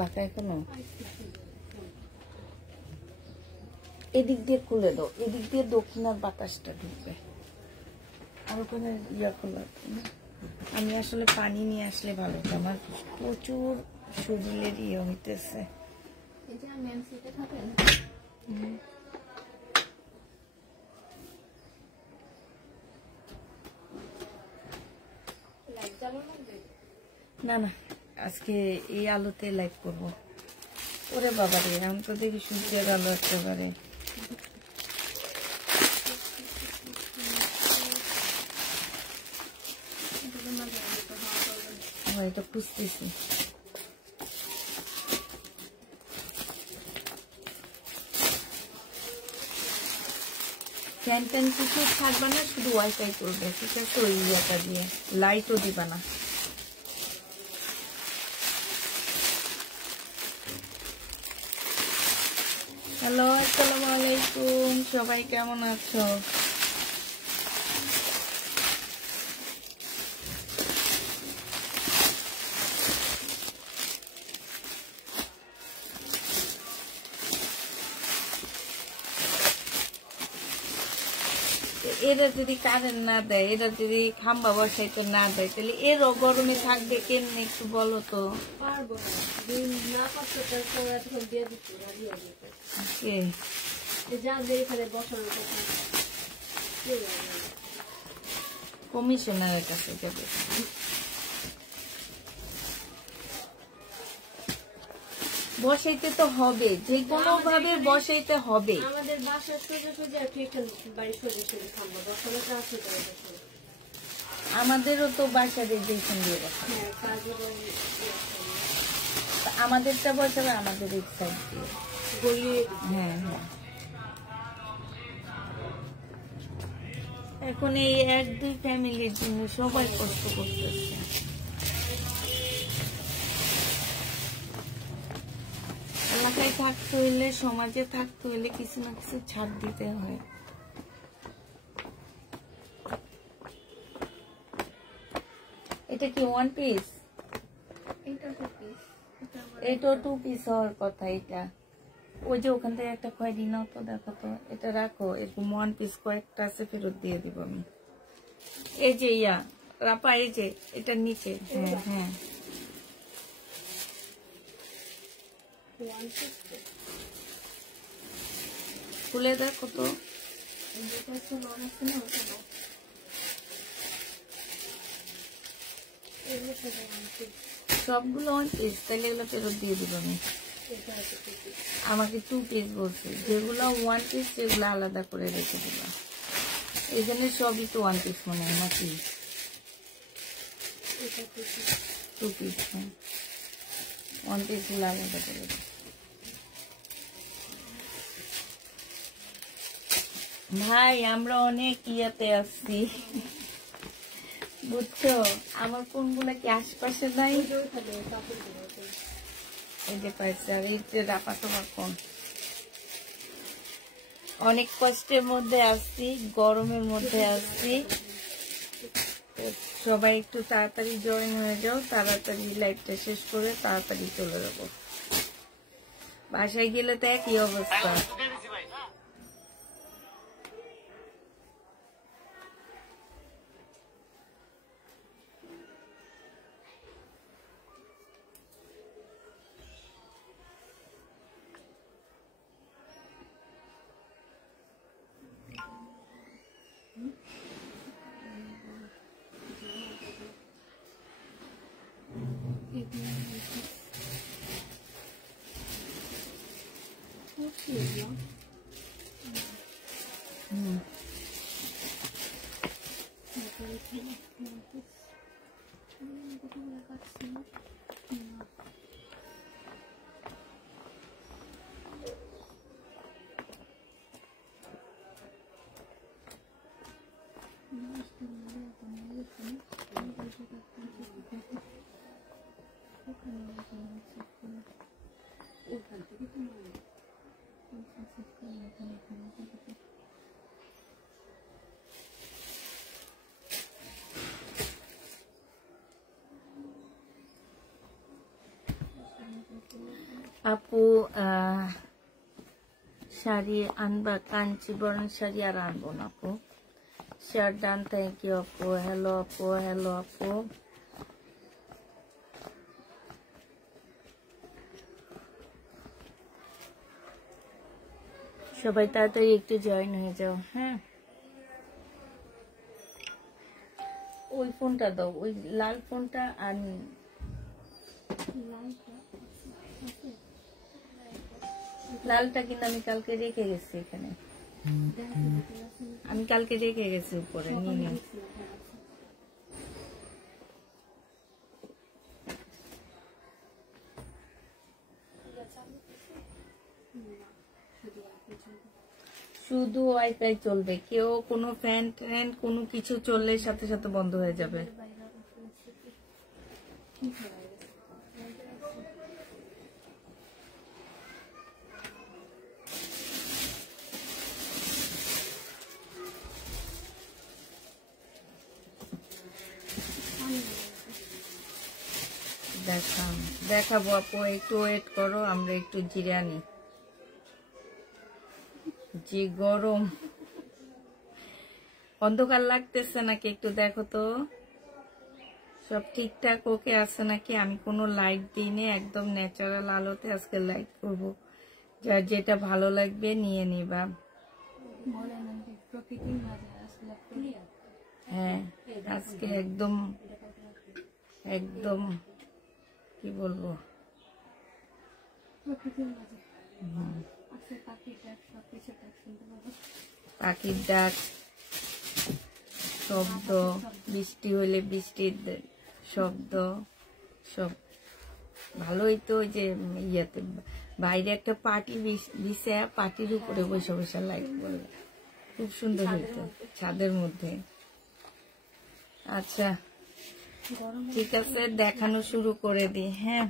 বাঁকা এখনো এদিক দিয়ে খুলে দাও, এদিক দিয়ে দক্ষিণার বাতাসটা ঢুকবে। আর ওখানে ইয়া খোলা। আমি আসলে পানি নিয়ে আসলে ভালো হতো, আমার প্রচুর শরীরের ইয়ে হইতেছে। না না, আজকে এই আলোতে লাইভ করবো। ওরে বাবা রে, আমি তো দেখি সূর্যের আলো একেবারে। এটা খুঁজতেছি। ফ্যান ট্যান কিছু থাকবে না, শুধু ওয়াইফাই করবে, ঠিক আছে? ওই ইয়েটা দিয়ে লাইটও দিবা না। হ্যালো, আসসালামু আলাইকুম, সবাই কেমন আছো? এরা যদি কারেন্ট না দেয়, এরা যদি খাম্বা বসাইতে না দেয়, তাহলে এরও গরমে থাকবে কেমনি একটু বলো তো। কমিশনারের কাছে যাবে। বসাইতে তো হবে, যে কোনো ভাবে বসাইতে হবে। আমাদের বাসার সোজা সোজা বাড়ি সোজা সোজা খাম্বা বসানো আছে। আমাদেরও তো বাসার রেজিস্ট্রেশন দিয়ে বসে, আমাদেরটা বসাবে আমাদের এক সাইড দিয়ে গলিয়ে। হ্যাঁ হ্যাঁ, এখন এই 1-2 ফ্যামিলির জন্য সবাই কষ্ট করতেছে। এলাকায় থাকতে হইলে, সমাজে থাকতে হইলে কিছু না কিছু ছাড় দিতে হয়। এটা কি 1 পিস? এটা 2 পিস হওয়ার কথা। এটা ওই যে ওখান থেকে একটা খয়েরি নাও তো, দেখো তো, এটা রাখো। এরকম 1 পিস কয়েকটা আছে, ফেরত দিয়ে দিব আমি। এই যে ইয়া রাপা, এই যে এটার নিচে। হ্যাঁ হ্যাঁ, খুলে দেখো তো। সবগুলো 1 পিস, তাহলে এগুলো ফেরত দিয়ে দিব আমি। আমাকে 2 পিস বলছে, যেগুলো 1 পিস সেগুলো আলাদা করে রেখে দিলাম। এখানে সবই তো 1 পিস মনে হয় নাকি? 2 পিস। হ্যাঁ, 1 পিস গুলো আলাদা করে দিই। ভাই আমরা অনেক ইয়াতে আসছি, বুঝছো? আমার কোনগুলা কি আশপাশে নাই? এই যে পাইছে। আর এই যে রাপা, তোমার কোন? অনেক কষ্টের মধ্যে আসছি, গরমের মধ্যে আসছি। সবাই একটু তাড়াতাড়ি জয়েন হয়ে যাও, তাড়াতাড়ি লাইভটা শেষ করে তাড়াতাড়ি চলে যাবো। বাসায় গেলে তো একই অবস্থা। আপু শাড়ি আনবা? কাঞ্চিবরণ শাড়ি আর আনবো না আপু। শেয়ার ডান, থ্যাংক ইউ আপু। হ্যালো আপু, হ্যালো আপু। সবাই তাড়াতাড়ি একটু জয়েন হয়ে যাও। হ্যাঁ, ওই ফোনটা দাও, ওই লাল ফোনটা। আর লালটা কিন্তু আমি কালকে রেখে গেছি এখানে, আমি কালকে রেখে গেছি উপরে নিয়ে। শুধু ওয়াইফাই চলবে, কেউ কোনো ফ্যান ট্যান কোনো কিছু চললে সাথে সাথে বন্ধ হয়ে যাবে। দেখাবো আপু, একটু ওয়েট করো, আমরা একটু জিরে আনি। যে গরম, অন্ধকার লাগতেছে নাকি একটু দেখো তো, সব ঠিকঠাক ওকে আছে নাকি? আমি কোনো লাইট দিইনি, একদম ন্যাচারাল আলোতে আজকে লাইট করব। যার যেটা ভালো লাগবে নিয়ে নিবা। হ্যাঁ, আজকে একদম একদম কি বলবো, পাখির ডাক, শব্দ, বৃষ্টি হলে বৃষ্টির শব্দ, সব ভালোই তো। যে ইয়েতে বাইরে একটা পার্টি দিছে, পার্টির উপরে বসে বসে লাইট করবে, খুব সুন্দর হইতো ছাদের মধ্যে। আচ্ছা ঠিক আছে, দেখানো শুরু করে দিই। হ্যাঁ,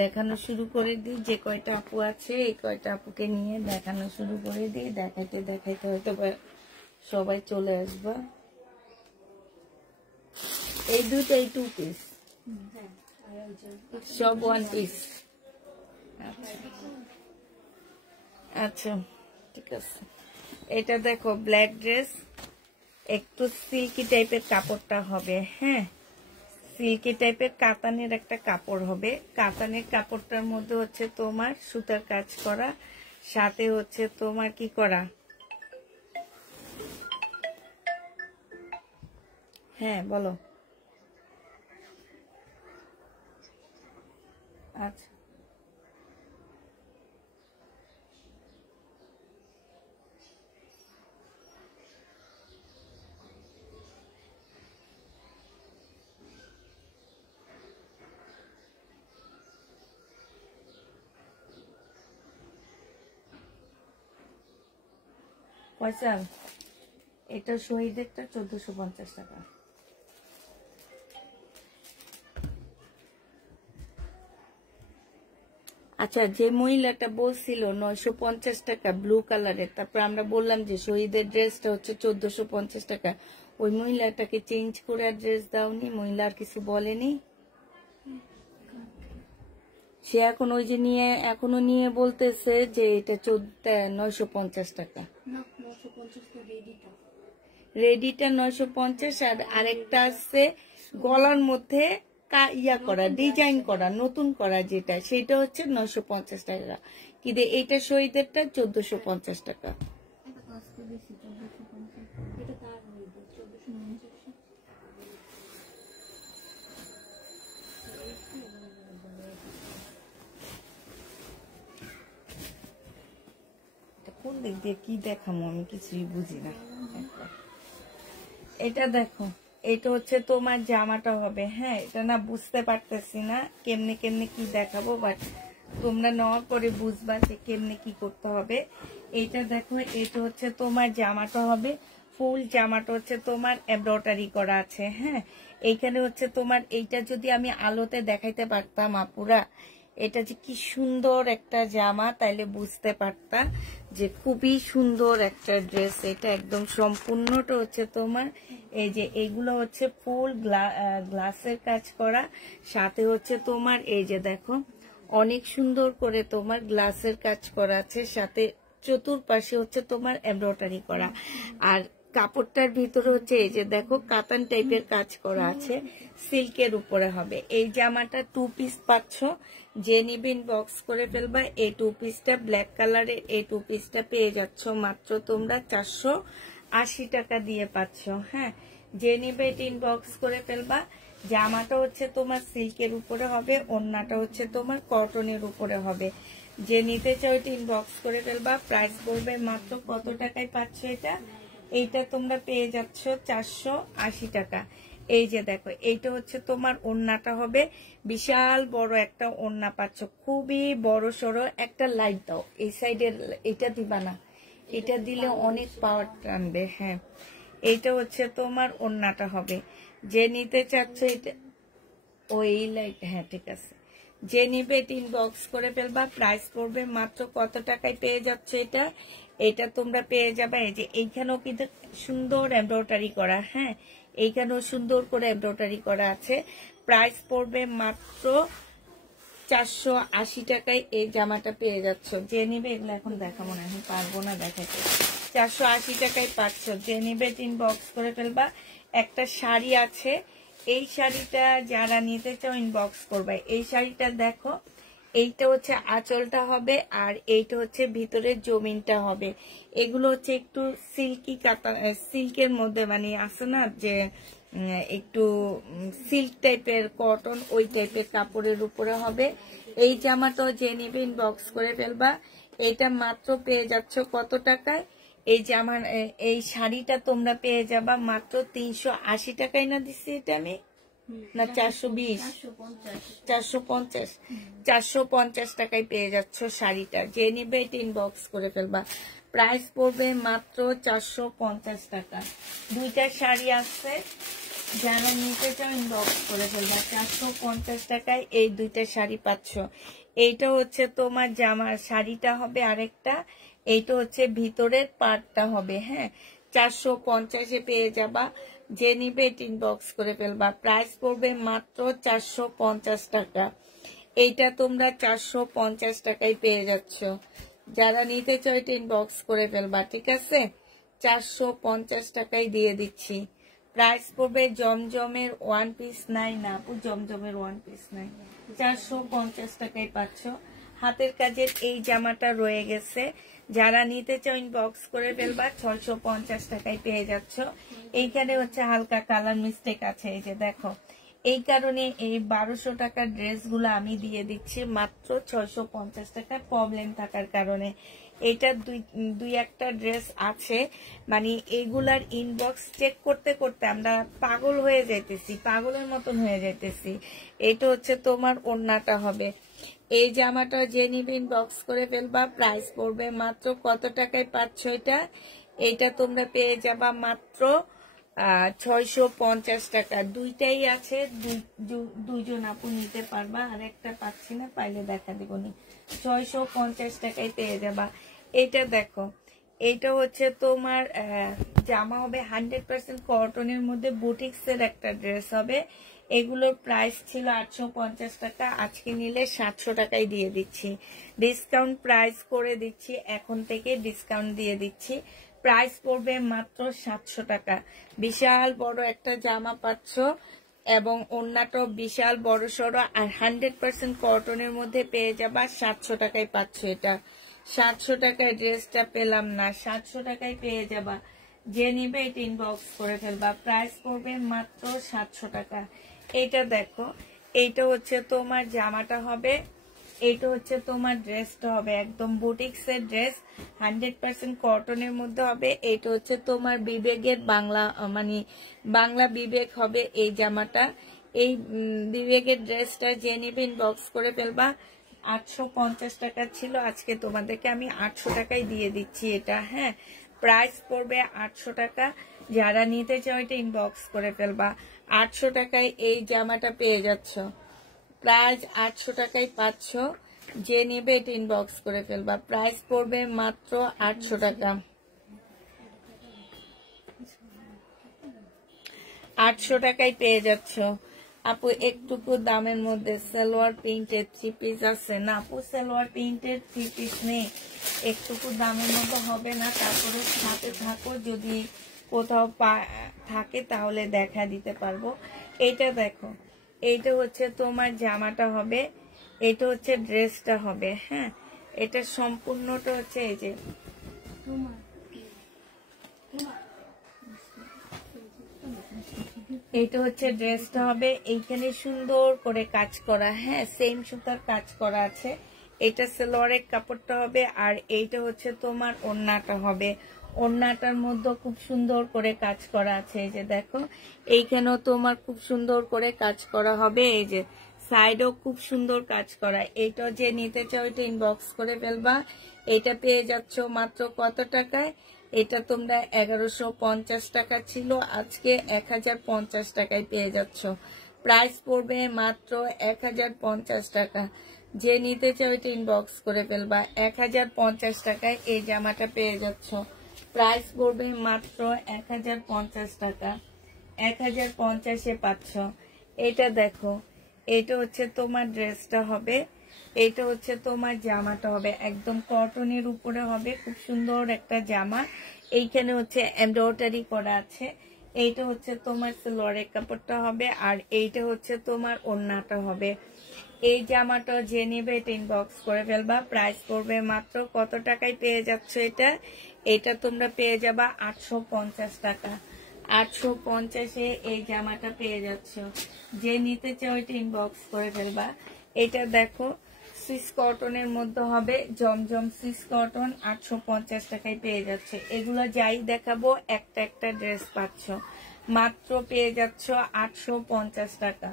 দেখানো শুরু করে দিই। যে কয়টা আপু আছে এই কয়টা আপুকে নিয়ে দেখানো শুরু করে দিই। দেখাইতে দেখাইতে হয়তো সবাই চলে আসবা। এই দুইটাই 2 পিস, সব 1 পিস। আচ্ছা ঠিক আছে, এটা দেখো ব্ল্যাক ড্রেস, একটু সিল্কি টাইপের কাপড়টা হবে। হ্যাঁ, সিল্কি টাইপের কাতানের একটা কাপড় হবে। কাতানের কাপড়টার মধ্যে হচ্ছে তোমার সুতার কাজ করা, সাথে হচ্ছে তোমার কি করা, হ্যাঁ বলো। আচ্ছা পয়সা, এটা শহীদেরটা 1450 টাকা। আচ্ছা, যে মহিলাটা বলছিল 950 টাকা ব্লু কালারের, তারপর আমরা বললাম যে শহীদের ড্রেসটা হচ্ছে 1450 টাকা, ওই মহিলাটাকে চেঞ্জ করে ড্রেস দাওনি? মহিলা আর কিছু বলেনি? সে এখন ওই যে নিয়ে এখনো নিয়ে বলতেছে যে এটা 950 টাকা। রেডিটা 950, আর আরেকটা আছে গলার মধ্যে ইয়া করা, ডিজাইন করা, নতুন করা, যেটা সেটা হচ্ছে 950 টাকা। কিন্তু এইটা শহীদেরটা 1450 টাকা। কোন দিক দিয়ে কি দেখামো আমি কিছুই বুঝি না। এটা দেখো, এটা হচ্ছে তোমার জামাটা হবে। হ্যাঁ, এটা না বুঝতে পারতেছি না কেমনে কেমনে কি দেখাবো, বাট তোমরা নেওয়ার পরে বুঝবা যে কেমনে কি করতে হবে। এইটা দেখো, এটা হচ্ছে তোমার জামাটা হবে, ফুল জামাটা হচ্ছে তোমার এমব্রয়ডারি করা আছে। হ্যাঁ, এইখানে হচ্ছে তোমার, এইটা যদি আমি আলোতে দেখাইতে পারতাম আপুরা, এটা যে কি সুন্দর একটা জামা, তাইলে বুঝতে পারতাম যে খুবই সুন্দর একটা ড্রেস। এটা একদম সম্পূর্ণটা হচ্ছে তোমার এই যে এইগুলো হচ্ছে ফুল গ্লাসের কাজ করা, সাথে হচ্ছে তোমার এই যে দেখো অনেক সুন্দর করে তোমার গ্লাসের কাজ করা আছে, সাথে চতুর্পাশে হচ্ছে তোমার এমব্রয়ডারি করা। আর কাপড়টার ভিতরে হচ্ছে এই যে দেখো কাতান টাইপের কাজ করা আছে, সিল্কের উপরে হবে। এই জামাটা 2 পিস পাচ্ছ, যে নিবেন বক্স করে ফেলবা। এই 2 পিসটা ব্ল্যাক কালারের, এই 2 পিসটা পেয়ে যাচ্ছ মাত্র তোমরা 480 টাকা দিয়ে পাচ্ছ। হ্যাঁ, যে নিবে ইনবক্স করে ফেলবা। জামাটা হচ্ছে তোমার সিল্কের উপরে হবে, ওড়নাটা হচ্ছে তোমার কটনের উপরে হবে। যে নিতে চাও এটা ইনবক্স করে ফেলবা। প্রাইস পড়বে মাত্র কত টাকায় পাচ্ছ এটা? এইটা তোমরা পেয়ে যাচ্ছ 480 টাকা। এই যে দেখো, এইটা হচ্ছে তোমার ওড়নাটা হবে, বিশাল বড় একটা ওড়না পাচ্ছ, খুবই বড় সড়ো। একটা লাইট দাও এই সাইডের, এটা দিবা না, এটা দিলে অনেক পাওয়ার টানবে। হ্যাঁ, এইটা হচ্ছে তোমার ওড়নাটা হবে। যে নিতে চাচ্ছ এটা, ওই লাইট, হ্যাঁ ঠিক আছে। যে নিবে ইনবক্স করে ফেলবা। প্রাইস পড়বে মাত্র কত টাকায় পেয়ে যাচ্ছে এটা? এটা তোমরা পেয়ে যাবে এই যে এইখানেও কিন্তু সুন্দর এমব্রয়ডারি করা। হ্যাঁ, এইখানেও সুন্দর করে এমব্রয়ডারি করা আছে। প্রাইস পড়বে মাত্র 480 টাকায় এই জামাটা পেয়ে যাচ্ছ। যে নিবে, এগুলো এখন দেখাবো না, এখন পারবো না দেখাতে। 480 টাকায় পাচ্ছ। যে নিবে ইনবক্স করে ফেলবা। একটা শাড়ি আছে, এই শাড়িটা যারা নিতে চাও ইনবক্স করবে। এই শাড়িটা দেখো, এইটা হচ্ছে আঁচলটা হবে, আর এইটা হচ্ছে ভিতরের জমিনটা হবে। এগুলো হচ্ছে একটু সিল্কি কাতান, সিল্কের মধ্যে মানে আছে না যে একটু সিল্ক টাইপের, কটন ওই টাইপের কাপড়ের উপরে হবে। এই জামাটাও যে নিবে ইনবক্স করে ফেলবা। এটা মাত্র পেয়ে যাচ্ছ কত টাকায়? এই জামা, এই শাড়িটা তোমরা পেয়ে যাবা মাত্র 380 টাকায়। না দিচ্ছি এটা আমি, না 420, 450, 450 টাকায় পেয়ে যাচ্ছ শাড়িটা। যে নিবে এটা ইনবক্স করে ফেলবা। প্রাইস পড়বে মাত্র 450 টাকা। দুইটা শাড়ি আছে, যারা নিতে চাও ইনবক্স করে ফেলবা। 450 টাকায় এই দুইটা শাড়ি পাচ্ছ। এইটা হচ্ছে তোমার জামার শাড়িটা হবে আরেকটা, এইটা হচ্ছে ভিতরের পার্টটা হবে। হ্যাঁ, 450-এ পেয়ে যাবা। যে নিবে ইনবক্স করে ফেলবা। প্রাইস পড়বে মাত্র 450 টাকা। এইটা তোমরা 450 টাকায় পেয়ে যাচ্ছ। যারা নিতে চাও এটা ইনবক্স করে ফেলবা, ঠিক আছে? 450 টাকায় দিয়ে দিচ্ছি। প্রাইস পড়বে জমজমের 1 পিস নাই না আপু, জমজমের 1 পিস নাই। 450 টাকায় পাচ্ছ। হাতের কাজের এই জামাটা রয়ে গেছে, যারা নিতে চাও ইনবক্স করে ফেলবা। 650 টাকায় পেয়ে যাচ্ছ। এইখানে হচ্ছে হালকা কালার মিস্টেক আছে, এই যে দেখো। এই কারণে এই 1200 টাকার ড্রেসগুলো আমি দিয়ে দিচ্ছি মাত্র 650 টাকা, প্রবলেম থাকার কারণে। এটা দুই একটা ড্রেস আছে, মানে এগুলার ইনবক্স চেক করতে করতে আমরা পাগল হয়ে যাইতেছি, পাগলের মতন হয়ে যাইতেছি। এটা হচ্ছে তোমার ওড়নাটা হবে। এই জামাটা যে নিবে ইনবক্স করে ফেলবা। প্রাইস পড়বে মাত্র কত টাকায় পাচ্ছ এটা? এইটা তোমরা পেয়ে যাবা মাত্র 650 টাকা। দুইটাই আছে, দুইজন আপু নিতে পারবা। আর একটা পাচ্ছি না, পাইলে দেখা দিবনি। 650 টাকায় পেয়ে যাবা। এটা দেখো, এইটা হচ্ছে তোমার জামা হবে 100% কটনের মধ্যে, বুটিক্সের একটা ড্রেস হবে। এগুলোর প্রাইস ছিল 850 টাকা, আজকে নিলে 700 টাকায় দিয়ে দিচ্ছি। ডিসকাউন্ট প্রাইস করে দিচ্ছি, এখন থেকে ডিসকাউন্ট দিয়ে দিচ্ছি। প্রাইস পড়বে মাত্র 700 টাকা। বিশাল বড় একটা জামা পাচ্ছ, এবং ওড়নাটাও বিশাল বড় সড়ো, আর 100% কটনের মধ্যে পেয়ে যাবা। 700 টাকায় পাচ্ছ এটা। 700 টাকায় ড্রেসটা পেলাম না, 700 টাকায় পেয়ে যাবা। যে নিবে এটা ইনবক্স করে ফেলবা। প্রাইস পড়বে মাত্র 700 টাকা। এইটা দেখো, এইটা হচ্ছে তোমার জামাটা হবে, এইটা হচ্ছে তোমার ড্রেসটা হবে, একদম বুটিক্সের ড্রেস, 100% কটনের মধ্যে হবে। এইটা হচ্ছে তোমার বিবেকের বাংলা, মানে বাংলা বিবেক হবে এই জামাটা। এই বিবেকের ড্রেসটা যে নিবে ইনবক্স করে ফেলবা। 850 টাকা ছিল, আজকে তোমাদেরকে আমি 800 টাকায় দিয়ে দিচ্ছি এটা। হ্যাঁ, প্রাইস পড়বে 800 টাকা। যারা নিতে চাও এটা ইনবক্স করে ফেলবা। 800 টাকায় এই জামাটা পেয়ে যাচ্ছ। প্রাইস 800 টাকায় পাচ্ছ। যে নেবে এটা ইনবক্স করে ফেলবা। প্রাইস পড়বে মাত্র 800 টাকা। 800 টাকায় পেয়ে যাচ্ছ। আপু একটুকু দামের মধ্যে সালোয়ার প্রিন্টেড 3 পিস আছে না আপু? সালোয়ার প্রিন্টেড 3 পিস নেই, একটুকু দামের মধ্যে হবে না। তারপরে সাথে থাকো, যদি কোথাও থাকে তাহলে দেখা দিতে পারবো। এইটা দেখো, এইটা হচ্ছে তোমার জামাটা হবে, এটা হচ্ছে ড্রেসটা হবে। হ্যাঁ, এটা সম্পূর্ণটা হচ্ছে এই যে এইটা হচ্ছে ড্রেসটা হবে। এইখানে সুন্দর করে কাজ করা, হ্যাঁ সেম সুতার কাজ করা আছে। এটা সালোয়ারের কাপড়টা হবে, আর এইটা হচ্ছে তোমার ওড়নাটা হবে। ওড়নাটার মধ্যে খুব সুন্দর করে কাজ করা আছে। এই যে দেখো, এইখানেও তোমার খুব সুন্দর করে কাজ করা হবে। এই যে সাইডও খুব সুন্দর কাজ করা। এইটা যে নিতে চাও এটা ইনবক্স করে ফেলবা। এটা পেয়ে যাচ্ছ মাত্র কত টাকায়? এটা তোমরা 1150 টাকা ছিল, আজকে 1050 টাকায় পেয়ে যাচ্ছ। প্রাইস পড়বে মাত্র 1050 টাকা। যে নিতে চাও এটা ইনবক্স করে ফেলবা। 1050 টাকায় এই জামাটা পেয়ে যাচ্ছ। প্রাইস পড়বে মাত্র 1050 টাকা। 1050-এ পাচ্ছ। এটা দেখো, এটা হচ্ছে তোমার ড্রেসটা হবে, এটা হচ্ছে তোমার জামাটা হবে। একদম কটনের উপরে হবে, খুব সুন্দর একটা জামা। এইখানে হচ্ছে এমব্রয়ডারি করা আছে। এইটা হচ্ছে তোমার সালোয়ারের কাপড়টা হবে, আর এইটা হচ্ছে তোমার ওড়নাটা হবে। এই জামাটা যে নেবে এটা ইনবক্স করে ফেলবা। প্রাইস পড়বে মাত্র কত টাকায় পেয়ে যাচ্ছ এটা? এটা তোমরা পেয়ে যাবা 850 টাকা। 850-এ এই জামাটা পেয়ে যাচ্ছ। যে নিতে চাও এটা ইনবক্স করে ফেলবা। এটা দেখো, সুইস কটনের মধ্যে হবে, জমজম সুইস কটন। 850 টাকায় পেয়ে যাচ্ছে। এগুলো যাই দেখাবো একটা একটা ড্রেস পাচ্ছ। মাত্র পেয়ে যাচ্ছ 850 টাকা।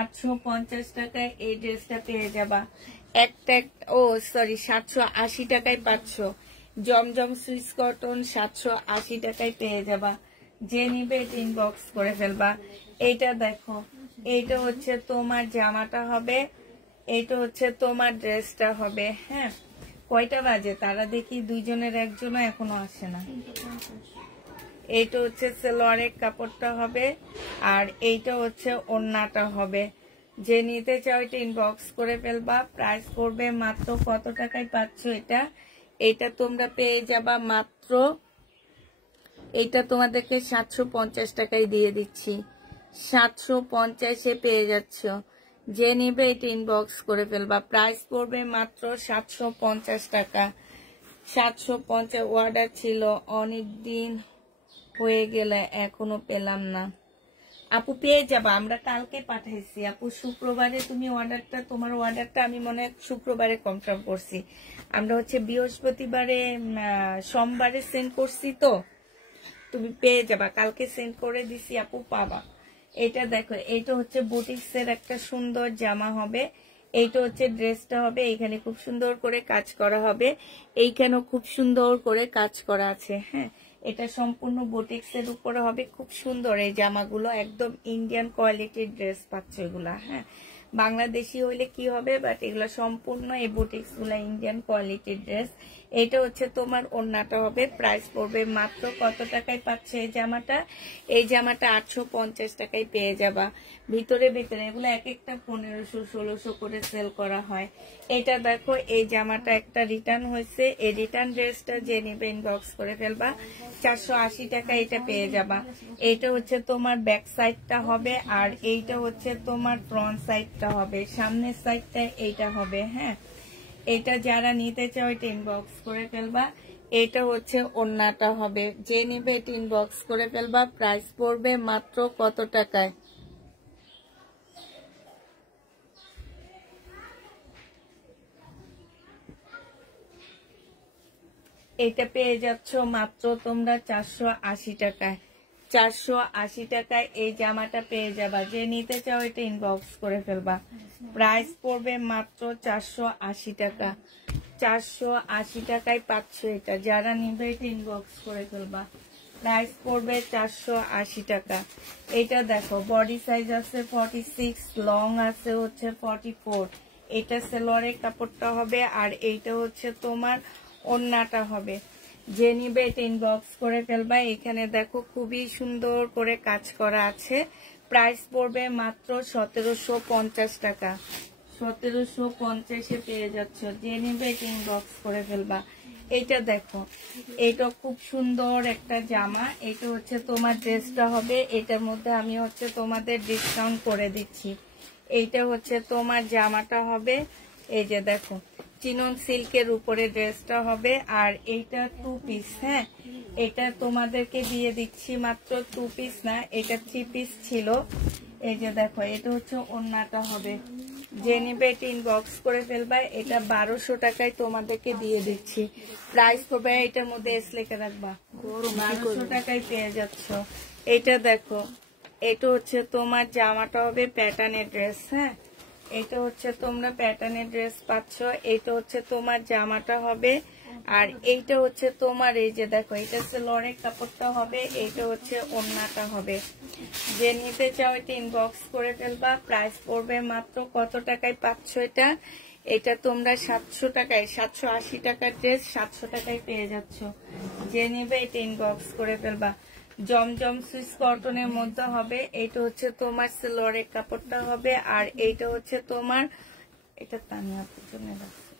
850 টাকায় এই ড্রেসটা পেয়ে যাবা। একটা ও সরি 780 টাকায় পাচ্ছ। জমজম সুইস কটন 780 টাকায় পেয়ে যাবা। যে নিবে এটা ইনবক্স করে ফেলবা। এইটা দেখো, এইটা হচ্ছে তোমার জামাটা হবে, এইটা হচ্ছে তোমার ড্রেসটা হবে। হ্যাঁ, কয়টা বাজে তারা দেখি? দুইজনের একজনও এখনো আসে না। এইটা হচ্ছে সালোয়ারের কাপড়টা হবে, আর এইটা হচ্ছে ওড়নাটা হবে। যে নিতে চাও এটা ইনবক্স করে ফেলবা। প্রাইস পড়বে মাত্র কত টাকায় পাচ্ছ এটা? এটা তোমরা পেয়ে যাবা মাত্র, এটা তোমাদেরকে 750 টাকায় দিয়ে দিচ্ছি। 750-এ পেয়ে যাচ্ছ। যে নিবে এটা ইনবক্স করে ফেলবা। প্রাইস পড়বে মাত্র 750 টাকা। 750 অর্ডার ছিল, অনেক দিন হয়ে গেলে এখনো পেলাম না। আপু পেয়ে যাবা, আমরা কালকে পাঠাইছি আপু। শুক্রবারে তুমি অর্ডারটা, তোমার অর্ডারটা আমি মনে হয় শুক্রবারে কনফার্ম করছি। আমরা হচ্ছে বৃহস্পতিবারে সোমবারে সেন্ড করছি, তো তুমি পেয়ে যাবা। কালকে সেন্ড করে দিছি আপু, পাবা। এটা দেখো, এটা হচ্ছে বুটিক্সের একটা সুন্দর জামা হবে। এইটা হচ্ছে ড্রেসটা হবে। এখানে খুব সুন্দর করে কাজ করা হবে, এইখানেও খুব সুন্দর করে কাজ করা আছে। হ্যাঁ, এটা সম্পূর্ণ বুটিক্সের উপরে হবে। খুব সুন্দর এই জামাগুলো, একদম ইন্ডিয়ান কোয়ালিটির ড্রেস পাচ্ছে এগুলা। হ্যাঁ, বাংলাদেশি হইলে কি হবে, বাট এগুলো সম্পূর্ণ এই বুটিক্স গুলা ইন্ডিয়ান কোয়ালিটির ড্রেস। এটা হচ্ছে তোমার ওড়নাটা হবে। প্রাইস পড়বে মাত্র কত টাকায় পাচ্ছে এই জামাটা? এই জামাটা 850 টাকায় পেয়ে যাবা। ভিতরে ভিতরে এগুলো এক একটা 1500-1600 করে সেল করা হয়। এটা দেখো, এই জামাটা একটা রিটার্ন হয়েছে। এই রিটার্ন ড্রেসটা যে নিবে ইনবক্স করে ফেলবা। 480 টাকা এটা পেয়ে যাবা। এইটা হচ্ছে তোমার ব্যাক সাইডটা হবে, আর এইটা হচ্ছে তোমার ফ্রন্ট সাইডটা হবে। সামনের সাইডটা এইটা হবে। হ্যাঁ, এটা যারা নিতে চাও এটা ইনবক্স করে ফেলবা। এটা হচ্ছে ওড়নাটা হবে। যে নিবে এটা ইনবক্স করে ফেলবা। প্রাইস পড়বে মাত্র কত টাকায়? এটা পেয়ে যাচ্ছ মাত্র তোমরা 480 টাকায়। 480 টাকায় এই জামাটা পেয়ে যাবা। যে নিতে চাও এটা ইনবক্স করে ফেলবা। প্রাইস পড়বে মাত্র 480 টাকা। 480 টাকায় পাচ্ছ এটা। যারা নিবে এটা ইনবক্স করে ফেলবা। প্রাইস পড়বে 480 টাকা। এটা দেখো, বডি সাইজ আছে 46, লং আছে হচ্ছে 44। এটা সালোয়ারের কাপড়টা হবে, আর এইটা হচ্ছে তোমার ওড়নাটা হবে। যে নিবে এটা ইনবক্স করে ফেলবা। এখানে দেখো খুবই সুন্দর করে কাজ করা আছে। প্রাইস পড়বে মাত্র 1750 টাকা। 1750-এ পেয়ে যাচ্ছ, যে নিবে ইনবক্স করে ফেলবা। এইটা দেখো, এটা খুব সুন্দর একটা জামা। এটা হচ্ছে তোমার ড্রেসটা হবে, এটার মধ্যে আমি হচ্ছে তোমাদের ডিসকাউন্ট করে দিচ্ছি। এইটা হচ্ছে তোমার জামাটা হবে, এই যে দেখো চিনন সিল্কের উপরে ড্রেসটা হবে। আর এইটা 2 পিস, হ্যাঁ এটা তোমাদেরকে দিয়ে দিচ্ছি মাত্র 2 পিস না, এটা 3 পিস ছিল। এই যে দেখো, এটা হচ্ছে ওড়নাটা হবে, যে নিবে ইনবক্স করে ফেলবা। এটা 1200 টাকায় তোমাদেরকে দিয়ে দিচ্ছি। প্রাইস করবে, এটার মধ্যে এস লেখা রাখবা, 1200 টাকায় পেয়ে যাচ্ছ। এটা দেখো, এটা হচ্ছে তোমার জামাটা হবে প্যাটার্নের ড্রেস, হ্যাঁ এটা হচ্ছে তোমরা প্যাটার্নের ড্রেস পাচ্ছ। এইটা হচ্ছে তোমার জামাটা হবে, আর এইটা হচ্ছে তোমার, এই যে দেখো এটা সেলোয়ারের কাপড়টা হবে, এইটা হচ্ছে ওড়নাটা হবে। যে নিতে চাও এটা ইনবক্স করে ফেলবা। প্রাইস পড়বে মাত্র কত টাকায় পাচ্ছ এটা? এটা তোমরা 700 টাকায়, 780 টাকার ড্রেস 700 টাকায় পেয়ে যাচ্ছ। যে নিবে এটা ইনবক্স করে ফেলবা। জমজম সুইস কটনের মধ্যে হবে, এইটা হচ্ছে তোমার সেলোয়ারের কাপড়টা হবে, আর এইটা হচ্ছে তোমার, এটা তানিয়ার জন্য রাখছি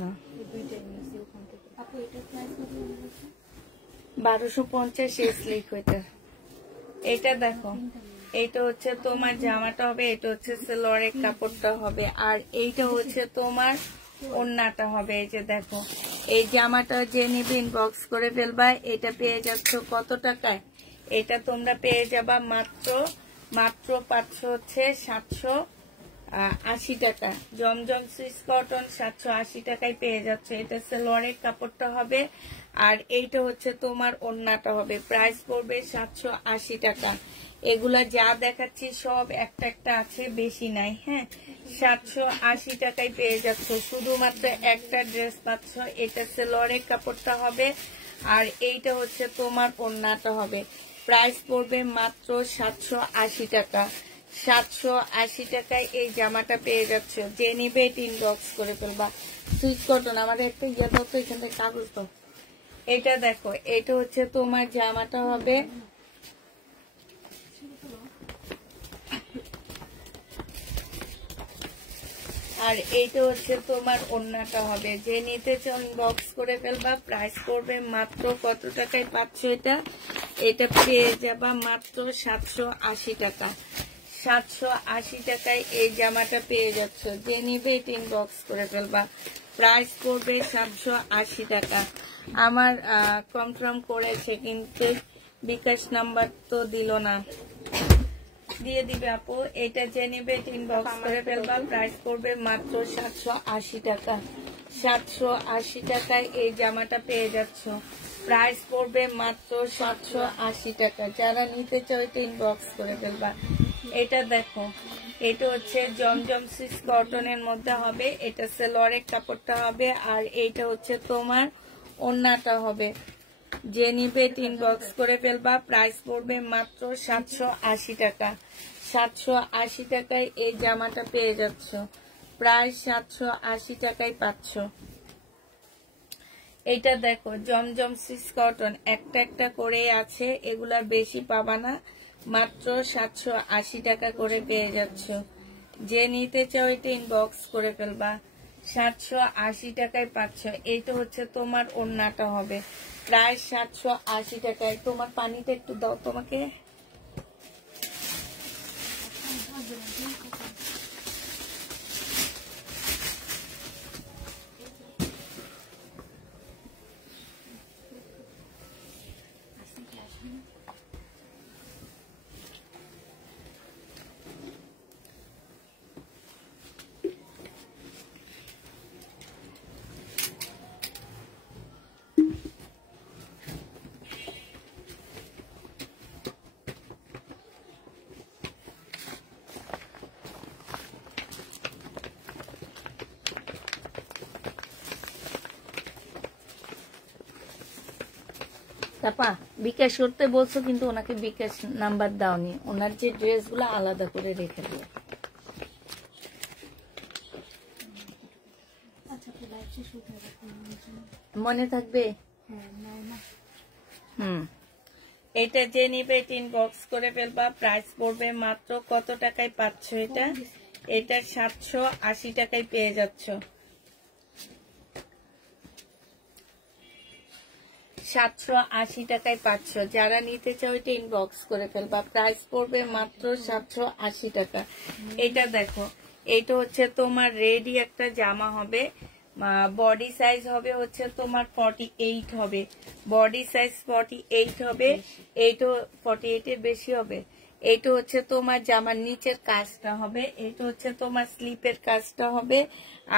না, 1250 স্লিক হইতে। এটা দেখো, এইটা হচ্ছে তোমার জামাটা হবে, এটা হচ্ছে সেলোয়ারের কাপড়টা হবে, আর এইটা হচ্ছে তোমার ওড়নাটা হবে। এই যে দেখো, এই জামাটা যে নিবে ইনবক্স করে ফেলবা। এটা পেয়ে যাচ্ছ কত টাকায়? এটা তোমরা পেয়ে যাবা মাত্র পাচ্ছ হচ্ছে 780 টাকা। জমজম সুইস কটন 780 টাকায় পেয়ে যাচ্ছে। এটা সেলোয়ারের কাপড়টা হবে, আর এইটা হচ্ছে তোমার ওড়নাটা হবে। প্রাইস পড়বে 780 টাকা। এগুলা যা দেখাচ্ছি সব একটা একটা আছে, বেশি নাই, হ্যাঁ 780 টাকায় পেয়ে যাচ্ছ। শুধুমাত্র একটা ড্রেস পাচ্ছ, এটা সেলোয়ারের কাপড়টা হবে, আর এইটা হচ্ছে তোমার ওড়নাটা হবে। প্রাইস পড়বে মাত্র 780 টাকা। 780 টাকায় এই জামাটা পেয়ে যাচ্ছ। যে নিবে ইনবক্স করে ফেলবা। সুইচ কটন, আমাদের একটা ইয়ে দাও তো, এখান থেকে কাগজ দাও। এটা দেখো, এটা হচ্ছে তোমার জামাটা হবে, আর এইটা হচ্ছে তোমার ওড়নাটা হবে। যে নিতে চাও ইনবক্স করে ফেলবা। প্রাইস পড়বে মাত্র কত টাকায় পাচ্ছ এটা? এটা পেয়ে যাবা মাত্র 780 টাকা। 780 টাকায় এই জামাটা পেয়ে যাচ্ছ। যে নিবে এটা ইনবক্স করে ফেলবা। প্রাইস পড়বে 780 টাকা। আমার কনফার্ম করেছে, কিন্তু বিকাশ নাম্বার তো দিল না, দিয়ে দিবে আপু। এটা যে নিবে ইনবক্স করে ফেলবা। প্রাইস পড়বে মাত্র 780 টাকা। 780 টাকায় এই জামাটা পেয়ে যাচ্ছ। প্রাইস পড়বে মাত্র 780 টাকা। যারা নিতে চাও এটা ইনবক্স করে ফেলবা। এটা দেখো, এটা হচ্ছে জমজম সুইস কটনের মধ্যে হবে, এটা সেলোয়ারের কাপড়টা হবে, আর এইটা হচ্ছে তোমার ওড়নাটা হবে। যে নিবে ইনবক্স করে ফেলবা। প্রাইস পড়বে মাত্র 780 টাকা। 780 টাকায় এই জামাটা পেয়ে যাচ্ছ। প্রায় 780 টাকায় পাচ্ছ। এইটা দেখো, জমজম সুইস কটন, একটা একটা করে আছে, এগুলার বেশি পাবা না, মাত্র 780 টাকা করে পেয়ে যাচ্ছ। যে নিতে চাও এটা ইনবক্স করে ফেলবা। 780 টাকায় পাচ্ছ। এইটা হচ্ছে তোমার ওড়নাটা হবে, প্রায় 780 টাকায়। তোমার পানিটা একটু দাও তোমাকে। তাপা বিকাশ করতে বলছো, কিন্তু ওনাকে বিকাশ নাম্বার দাওনি। ওনার যে ড্রেসগুলো আলাদা করে রেখে দিও। মনে থাকবে? এটা যে নিবে ইনবক্স করে ফেলবা। প্রাইস পড়বে মাত্র কত টাকায় পাচ্ছ এটা? এটা 780 টাকায় পেয়ে যাচ্ছ। 780 টাকায় পাচ্ছ। যারা নিতে চাও এটা ইনবক্স করে ফেলবা। প্রাইস পড়বে মাত্র 780 টাকা। এটা দেখো, এটা হচ্ছে তোমার রেডি একটা জামা হবে, বডি সাইজ হবে হচ্ছে তোমার 48 হবে, বডি সাইজ 48 হবে। এইটা 48 এর বেশি হবে। এইটা হচ্ছে তোমার জামার নিচের কাজটা হবে, এইটা হচ্ছে তোমার স্লিপের কাজটা হবে,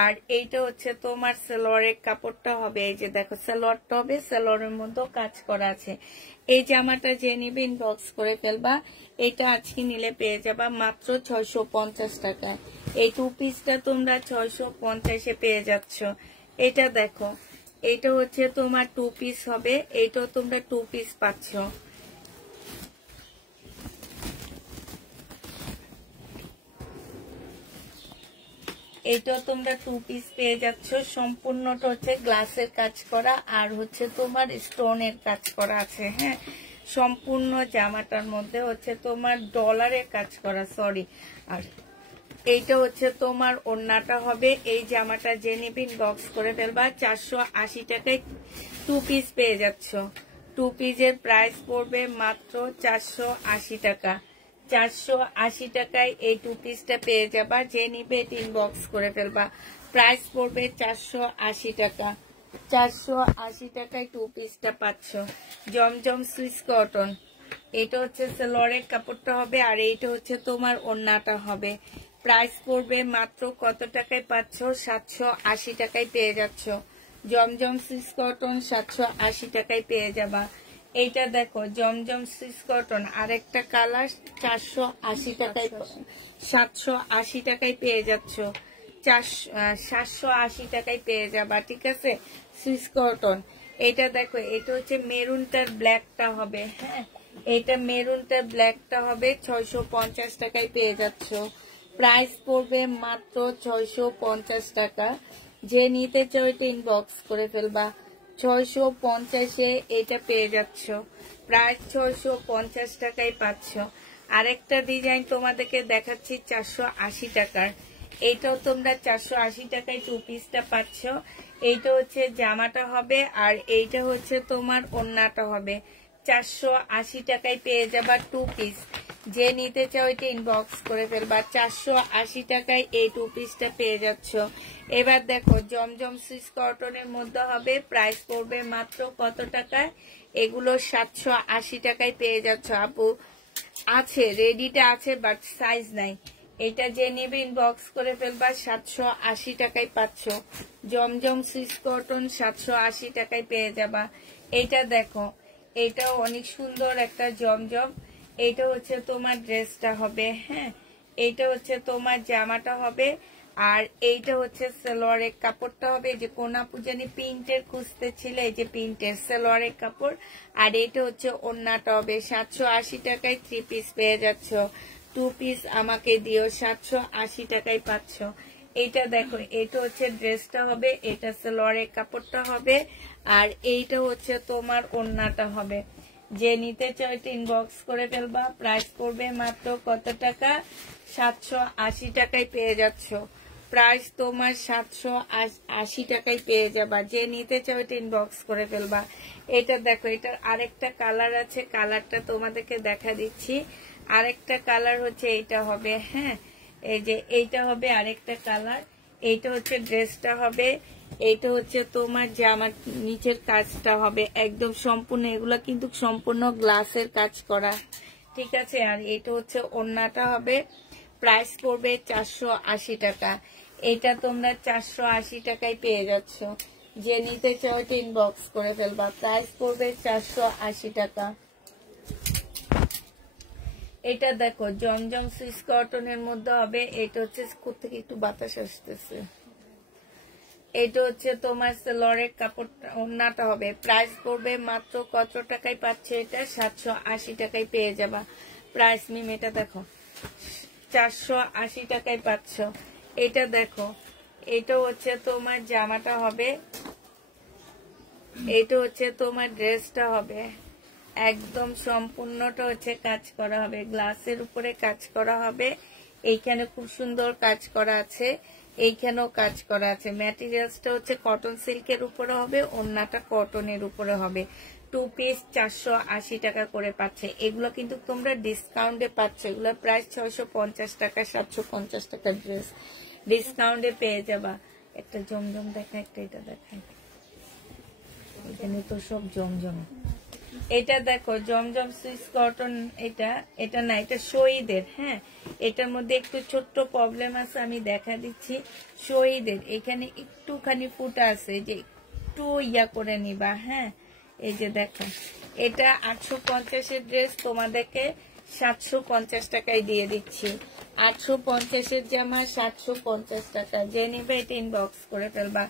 আর এইটা হচ্ছে তোমার সালোয়ারের কাপড়টা হবে। এই যে দেখো সালোয়ারটা হবে, সালোয়ারের মধ্যেও কাজ করা আছে। এই জামাটা যে নিবে ইনবক্স করে ফেলবা। এটা আজকে নিলে পেয়ে যাবা মাত্র 650 টাকায়। এই টু পিসটা তোমরা 650-এ পেয়ে যাচ্ছ। এটা দেখো, এটা হচ্ছে তোমার টু পিস হবে, এইটাও তোমরা টু পিস পাচ্ছ। এইটাও তোমরা টু পিস পেয়ে যাচ্ছ। সম্পূর্ণটা হচ্ছে গ্লাসের কাজ করা আর হচ্ছে তোমার স্টোনের কাজ করা আছে। হ্যাঁ, সম্পূর্ণ জামাটার মধ্যে হচ্ছে তোমার ডলারের কাজ করা, সরি। আর এইটা হচ্ছে তোমার ওড়নাটা হবে। এই জামাটা যে নিবে ইনবক্স করে ফেলবা। 480 টাকায় টু পিস পেয়ে যাচ্ছ। টু পিসের প্রাইস পড়বে মাত্র 480 টাকা। 480 টাকায় এই টু পিসটা পেয়ে যাবা। যে নিবে এটা ইনবক্স করে ফেলবা। প্রাইস পড়বে 480 টাকা। 480 টাকায় টু পিসটা পাচ্ছ। জমজম সুইস কটন। এটা হচ্ছে সালোয়ারের কাপড়টা হবে, আর এইটা হচ্ছে তোমার ওড়নাটা হবে। প্রাইস পড়বে মাত্র কত টাকায় পাচ্ছ? 780 টাকায় পেয়ে যাচ্ছ। জমজম সুইস কটন 780 টাকায় পেয়ে যাবা। এইটা দেখো জমজম সুইস কটন, আরেকটা কালার 480 টাকায়, 780 টাকায় পেয়ে যাচ্ছ। 780 টাকায় পেয়ে যাবা। ঠিক আছে, সুইস কটন। এটা দেখো, এটা হচ্ছে মেরুনটার ব্ল্যাকটা হবে। হ্যাঁ, এটা মেরুনটার ব্ল্যাকটা হবে। 650 টাকায় পেয়ে যাচ্ছ। প্রাইস পড়বে মাত্র 650 টাকা। যে নিতে চাও এটা ইনবক্স করে ফেলবা। 650-এ এটা পেয়ে যাচ্ছ। প্রাইস 650 টাকায় পাচ্ছ। আরেকটা ডিজাইন তোমাদেরকে দেখাচ্ছি 480 টাকার। এইটাও তোমরা 480 টাকায় টু পিসটা পাচ্ছ। এইটা হচ্ছে জামাটা হবে, আর এইটা হচ্ছে তোমার ওড়নাটা হবে। 480 টাকায় পেয়ে যাবা টু পিস। যে নিতে চাও এটা ইনবক্স করে ফেলবা। 480 টাকায় এই টু পিসটা পেয়ে যাচ্ছ। এবার দেখো জমজম সুইস কটনের মধ্যে হবে। প্রাইস পড়বে মাত্র কত টাকায়? এগুলো 780 টাকায় পেয়ে যাচ্ছ। আপু আছে, রেডিটা আছে, বাট সাইজ নাই। এটা যে নেবে ইনবক্স করে ফেলবা। 780 টাকায় পাচ্ছ। জমজম সুইস কটন 780 টাকায় পেয়ে যাবা। এটা দেখো, এটাও অনেক সুন্দর একটা জমজম। এইটা হচ্ছে তোমার ড্রেসটা হবে। হ্যাঁ, এইটা হচ্ছে তোমার জামাটা হবে, আর এইটা হচ্ছে সালোয়ারের কাপড়টা হবে। যে কোনা পূজানি প্রিন্টের খুঁজতে ছিল, এই যে প্রিন্টের সালোয়ারের কাপড়, আর এইটা হচ্ছে ওড়নাটা হবে। 780 টাকায় থ্রি পিস পেয়ে যাচ্ছ। টু পিস আমাকে দিও, 780 টাকায় পাচ্ছ। এইটা দেখো, এটা হচ্ছে ড্রেসটা হবে, এটা সালোয়ারের কাপড়টা হবে, আর এইটা হচ্ছে তোমার ওড়নাটা হবে। যে নিতে চাও এটা ইনবক্স করে ফেলবা। প্রাইস পড়বে মাত্র কত টাকা? 780 টাকায় পেয়ে যাচ্ছ। প্রাইস তোমার 780 টাকায় পেয়ে যাবা। যে নিতে চাও এটা ইনবক্স করে ফেলবা। এটা দেখো, এটার আরেকটা কালার আছে, কালারটা তোমাদেরকে দেখা দিচ্ছি। আরেকটা কালার হচ্ছে এইটা হবে। হ্যাঁ, এই যে এইটা হবে আরেকটা কালার। এইটা হচ্ছে ড্রেসটা হবে, এইটা হচ্ছে তোমার জামার নিচের কাজটা হবে একদম সম্পূর্ণ। এগুলা কিন্তু সম্পূর্ণ গ্লাসের কাজ করা। ঠিক আছে, আর এটা হচ্ছে ওড়নাটা হবে। প্রাইস পড়বে 480 টাকা। এটা তোমরা 480 টাকায় পেয়ে যাচ্ছ। যে নিতে চাও এটা ইনবক্স করে ফেলবা। প্রাইস পড়বে 480 টাকা। এটা দেখো জমজম সুইস কটনের মধ্যে হবে। এটা হচ্ছে থেকে একটু বাতাস আসতেছে। এটা হচ্ছে তোমার সালোয়ারের কাপড়টা, ওড়নাটা হবে। প্রাইস পড়বে মাত্র কত টাকায় পাচ্ছে? এটা 780 টাকায় পেয়ে যাবা। প্রাইস মিম এটা দেখো 480 টাকায় পাচ্ছ। এটা দেখো, এটা হচ্ছে তোমার জামাটা হবে, এটা হচ্ছে তোমার ড্রেসটা হবে। একদম সম্পূর্ণটা হচ্ছে কাজ করা হবে, গ্লাসের উপরে কাজ করা হবে। এইখানে খুব সুন্দর কাজ করা আছে, এইখানেও কাজ করা আছে। ম্যাটেরিয়ালসটা হচ্ছে কটন সিল্কের উপরে হবে, ওড়নাটা কটনের উপরে হবে। 2 পিস 480 টাকা করে পাচ্ছে। এগুলো কিন্তু তোমরা ডিসকাউন্টে পাচ্ছ, এগুলো প্রাইস 650 টাকা, 750 টাকা ড্রেস ডিসকাউন্টে পেয়ে যাবা। একটা জমজম দেখায়, একটা এটা দেখায়, এখানে তো সব জমজম। এটা দেখো জমজম সুইস কটন, এটা না, এটা শহীদের। হ্যাঁ, এটার মধ্যে একটু ছোট্ট প্রবলেম আছে, আমি দেখা দিচ্ছি। শহীদের এখানে একটুখানি ফুটা আছে, যে একটু ইয়া করে নিবা। হ্যাঁ, এই যে দেখো, এটা 850-এর ড্রেস তোমাদেরকে 750 টাকায় দিয়ে দিচ্ছি। 850-এর জামা 750 টাকা। যে নিবে এটা ইনবক্স করে ফেলবা।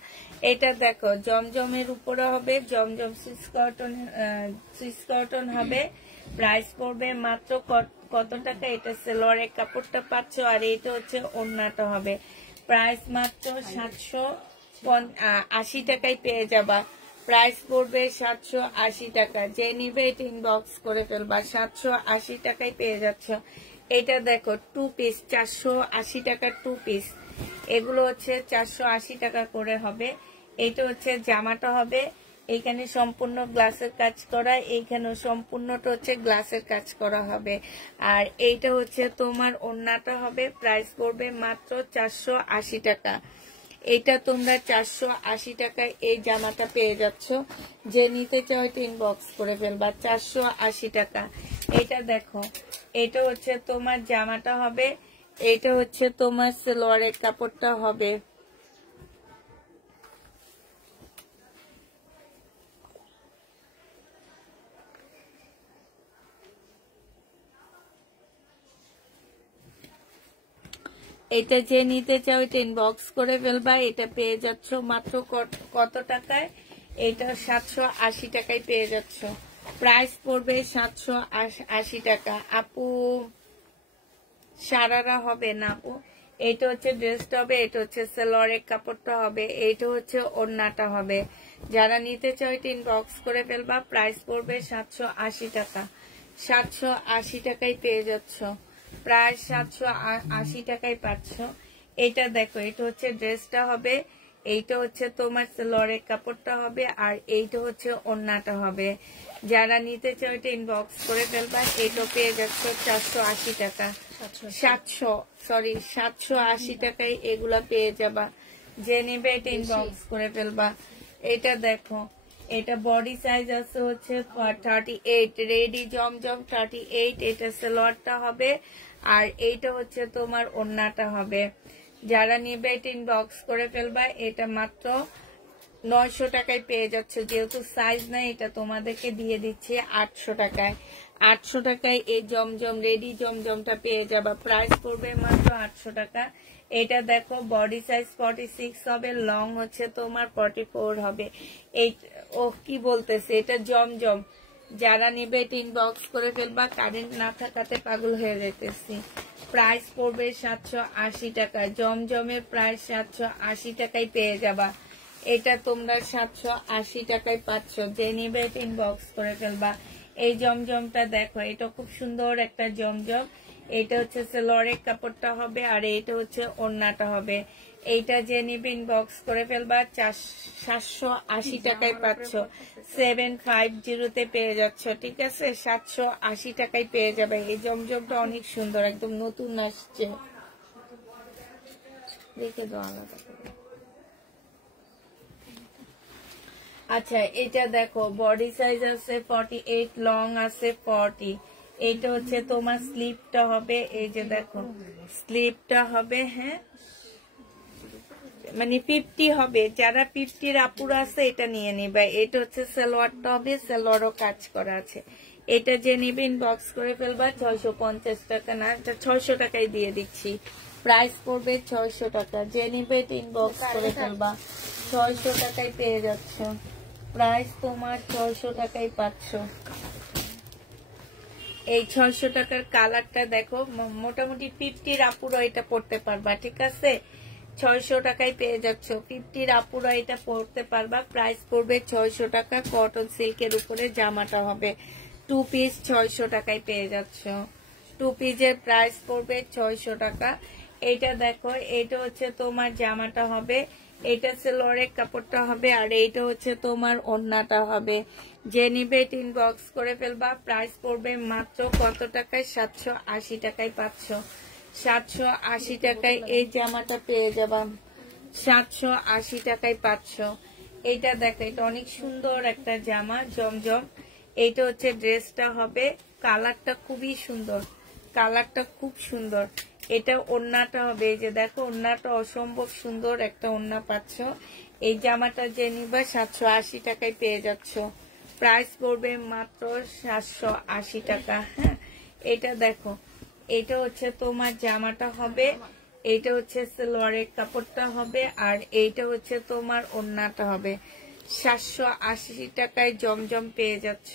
এটা দেখো জমজমের উপরে হবে, জমজম সুইস কটন হবে। প্রাইস পড়বে মাত্র কত টাকা? এটা সেলোয়ারের কাপড়টা পাচ্ছ, আর এটা হচ্ছে ওড়নাটা হবে। প্রাইস মাত্র 780 টাকায় পেয়ে যাবা। প্রাইস পড়বে 780 টাকা। যে নিবে এটা ইনবক্স করে ফেলবা। 780 টাকায় পেয়ে যাচ্ছ। এটা দেখো 2 পিস 480 টাকা 2 পিস। এগুলো হচ্ছে 480 টাকা করে হবে। এইটা হচ্ছে জামাটা হবে, এইখানে সম্পূর্ণ গ্লাসের কাজ করা, এইখানেও সম্পূর্ণটা হচ্ছে গ্লাসের কাজ করা হবে। আর এইটা হচ্ছে তোমার ওড়নাটা হবে। প্রাইস পড়বে মাত্র 480 টাকা। এটা তোমরা 480 টাকায় এই জামাটা পেয়ে যাচ্ছ। যে নিতে চাও এটা ইনবক্স করে ফেলবা। 480 টাকা। এটা দেখো, এটা হচ্ছে তোমার জামাটা হবে, এটা হচ্ছে তোমার সালোয়ারের কাপড়টা হবে। এটা যে নিতে চাও এটা ইনবক্স করে ফেলবা। এটা পেয়ে যাচ্ছ মাত্র কত টাকায়? এটা 780 টাকায় পেয়ে যাচ্ছ। প্রাইস পড়বে 780 টাকা। আপু সারারা হবে না আপু, এটা হচ্ছে ড্রেসটা হবে, এটা হচ্ছে সালোয়ারের কাপড়টা হবে, এটা হচ্ছে ওড়নাটা হবে। যারা নিতে চাও এটা ইনবক্স করে ফেলবা। প্রাইস পড়বে 780 টাকা। 780 টাকায় পেয়ে যাচ্ছ। প্রায় 780 টাকায় পাচ্ছ। এটা দেখো, এটা হচ্ছে ড্রেসটা হবে, এইটা হচ্ছে তোমার সালোয়ারের কাপড়টা হবে, আর এইটা হচ্ছে ওড়নাটা হবে। যারা নিতে চাও এটা ইনবক্স করে ফেলবা। এটা পেয়ে যাচ্ছ 480 টাকা। 780 টাকায় এগুলা পেয়ে যাবা। যে নিবে এটা ইনবক্স করে ফেলবা। এটা দেখো, এটা বডি সাইজ আছে হচ্ছে 38, রেডি জমজম 38। এটা সালোয়ারটা হবে, আর এইটা হচ্ছে তোমার ওড়নাটা হবে। যারা নিবে এটা ইনবক্স করে ফেলবা। এটা মাত্র 900 টাকায় পেয়ে যাচ্ছে। যেহেতু সাইজ নাই, এটা তোমাদেরকে দিয়ে দিচ্ছি 800 টাকায়। 800 টাকায় এই জমজম রেডি জমজমটা পেয়ে যাবা। প্রাইস পড়বে মাত্র 800 টাকা। এটা দেখো বডি সাইজ 46 হবে, লং হচ্ছে তোমার 44 হবে। এই কি বলতেছে, এটা জমজম। যারা নিবে এটা ইনবক্স করে ফেলবা। কারেন্ট না থাকাতে পাগল হয়ে যেতেছি। প্রাইস পড়বে 780 টাকা। জমজমের প্রাইস 780 টাকায় পেয়ে যাবা। এটা তোমরা 780 টাকায় পাচ্ছ। যে নিবে এটা ইনবক্স করে ফেলবা। এই জমজমটা দেখো, এটা খুব সুন্দর একটা জমজম। এটা হচ্ছে সালোয়ারের কাপড়টা হবে, আর এটা হচ্ছে ওড়নাটা হবে। এইটা যে নিবে ইনবক্স করে ফেলবা। 780 টাকায় পাচ্ছ। 750-তে পেয়ে যাচ্ছ। ঠিক আছে, 780 টাকায় পেয়ে যাবে। এই জমজমটা অনেক সুন্দর, একদম নতুন আসছে। দেখে দাও আলাদা করে। আচ্ছা, এটা দেখো বডি সাইজ আছে 48, লং আছে 40। এটা হচ্ছে তোমার স্লিপটা হবে। এই যে দেখো স্লিপটা হবে, হ্যাঁ মানে 50 হবে। যারা 50-র আপুরা আছে এটা নিয়ে নিবে। এটা হচ্ছে সালোয়ারটা হবে, সালোয়ারও কাজ করা আছে। এটা যে নিবে ইনবক্স করে ফেলবা। 650 টাকা না, এটা 600 টাকায় দিয়ে দিচ্ছি। প্রাইস পড়বে 600 টাকা। যে নিবে এটা ইনবক্স করে ফেলবা। 600 টাকায় পেয়ে যাচ্ছ। প্রাইস তোমার 600 টাকায় পাচ্ছ। এই 600 টাকার কালারটা দেখো, মোটামুটি 50-র আপুরা এটা পড়তে পারবা। ঠিক আছে, 600 টাকায় পেয়ে যাচ্ছ। 50-র আপুরা এটা পড়তে পারবা। প্রাইস পড়বে 600 টাকা। কটন সিল্কের উপরে জামাটা হবে। টু পিস 600 টাকায় পেয়ে যাচ্ছ। টু পিসের প্রাইস পড়বে 600 টাকা। এটা দেখো, এটা হচ্ছে তোমার জামাটা হবে, এটা সেলোয়ারের কাপড়টা হবে, আর এইটা হচ্ছে তোমার ওড়নাটা হবে। যে নিবে ইনবক্স করে ফেলবা। প্রাইস পড়বে মাত্র কত টাকায়? 780 টাকায় পাচ্ছ। 780 টাকায় এই জামাটা পেয়ে যাবা, 780 টাকায় পাচ্ছ। এইটা দেখো, এটা অনেক সুন্দর একটা জামা, জমজম। এইটা হচ্ছে ড্রেসটা হবে, কালারটা খুবই সুন্দর, কালারটা খুব সুন্দর। এটা ওড়নাটা হবে, এই যে দেখো ওড়নাটা অসম্ভব সুন্দর একটা ওড়না পাচ্ছ। এই জামাটা যে নিবা 780 টাকায় পেয়ে যাচ্ছ। প্রাইস পড়বে মাত্র 780 টাকা। হ্যাঁ, এটা দেখো, এটা হচ্ছে তোমার জামাটা হবে, এইটা হচ্ছে সালোয়ারের কাপড়টা হবে, আর এইটা হচ্ছে তোমার ওড়নাটা হবে। 780 টাকায় জমজম পেয়ে যাচ্ছ।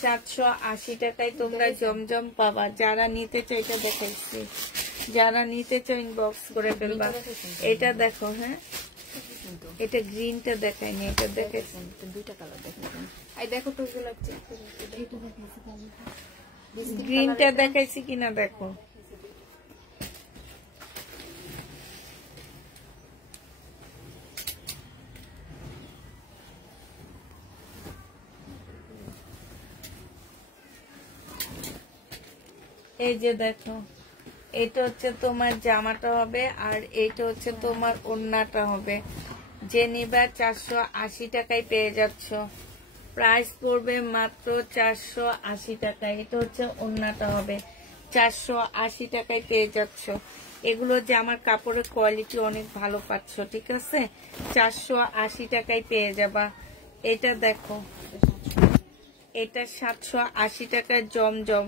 780 টাকায় তোমরা জমজম পাবা। যারা নিতে চাই, এটা দেখাইছি, যারা নিতে চাই ইনবক্স করে ফেলবা। এটা দেখো, হ্যাঁ এটা গ্রিনটা দেখাইনি, এটা দেখাইছি, দুইটা কালার দেখাইছি। এই দেখো টুকু লাগছে, গ্রিনটা দেখাইছি কিনা দেখো। এই যে দেখো, এটা হচ্ছে তোমার জামাটা হবে, আর এইটা হচ্ছে তোমার ওড়নাটা হবে। যে নিবা 480 টাকায় পেয়ে যাচ্ছ। প্রাইস পড়বে মাত্র 480 টাকায়। এটা হচ্ছে ওড়নাটা হবে, 480 টাকায় পেয়ে যাচ্ছ। এগুলো জামার কাপড়ের কোয়ালিটি অনেক ভালো পাচ্ছ, ঠিক আছে? 480 টাকায় পেয়ে যাবা। এটা দেখো, এটা 780 টাকার জমজম,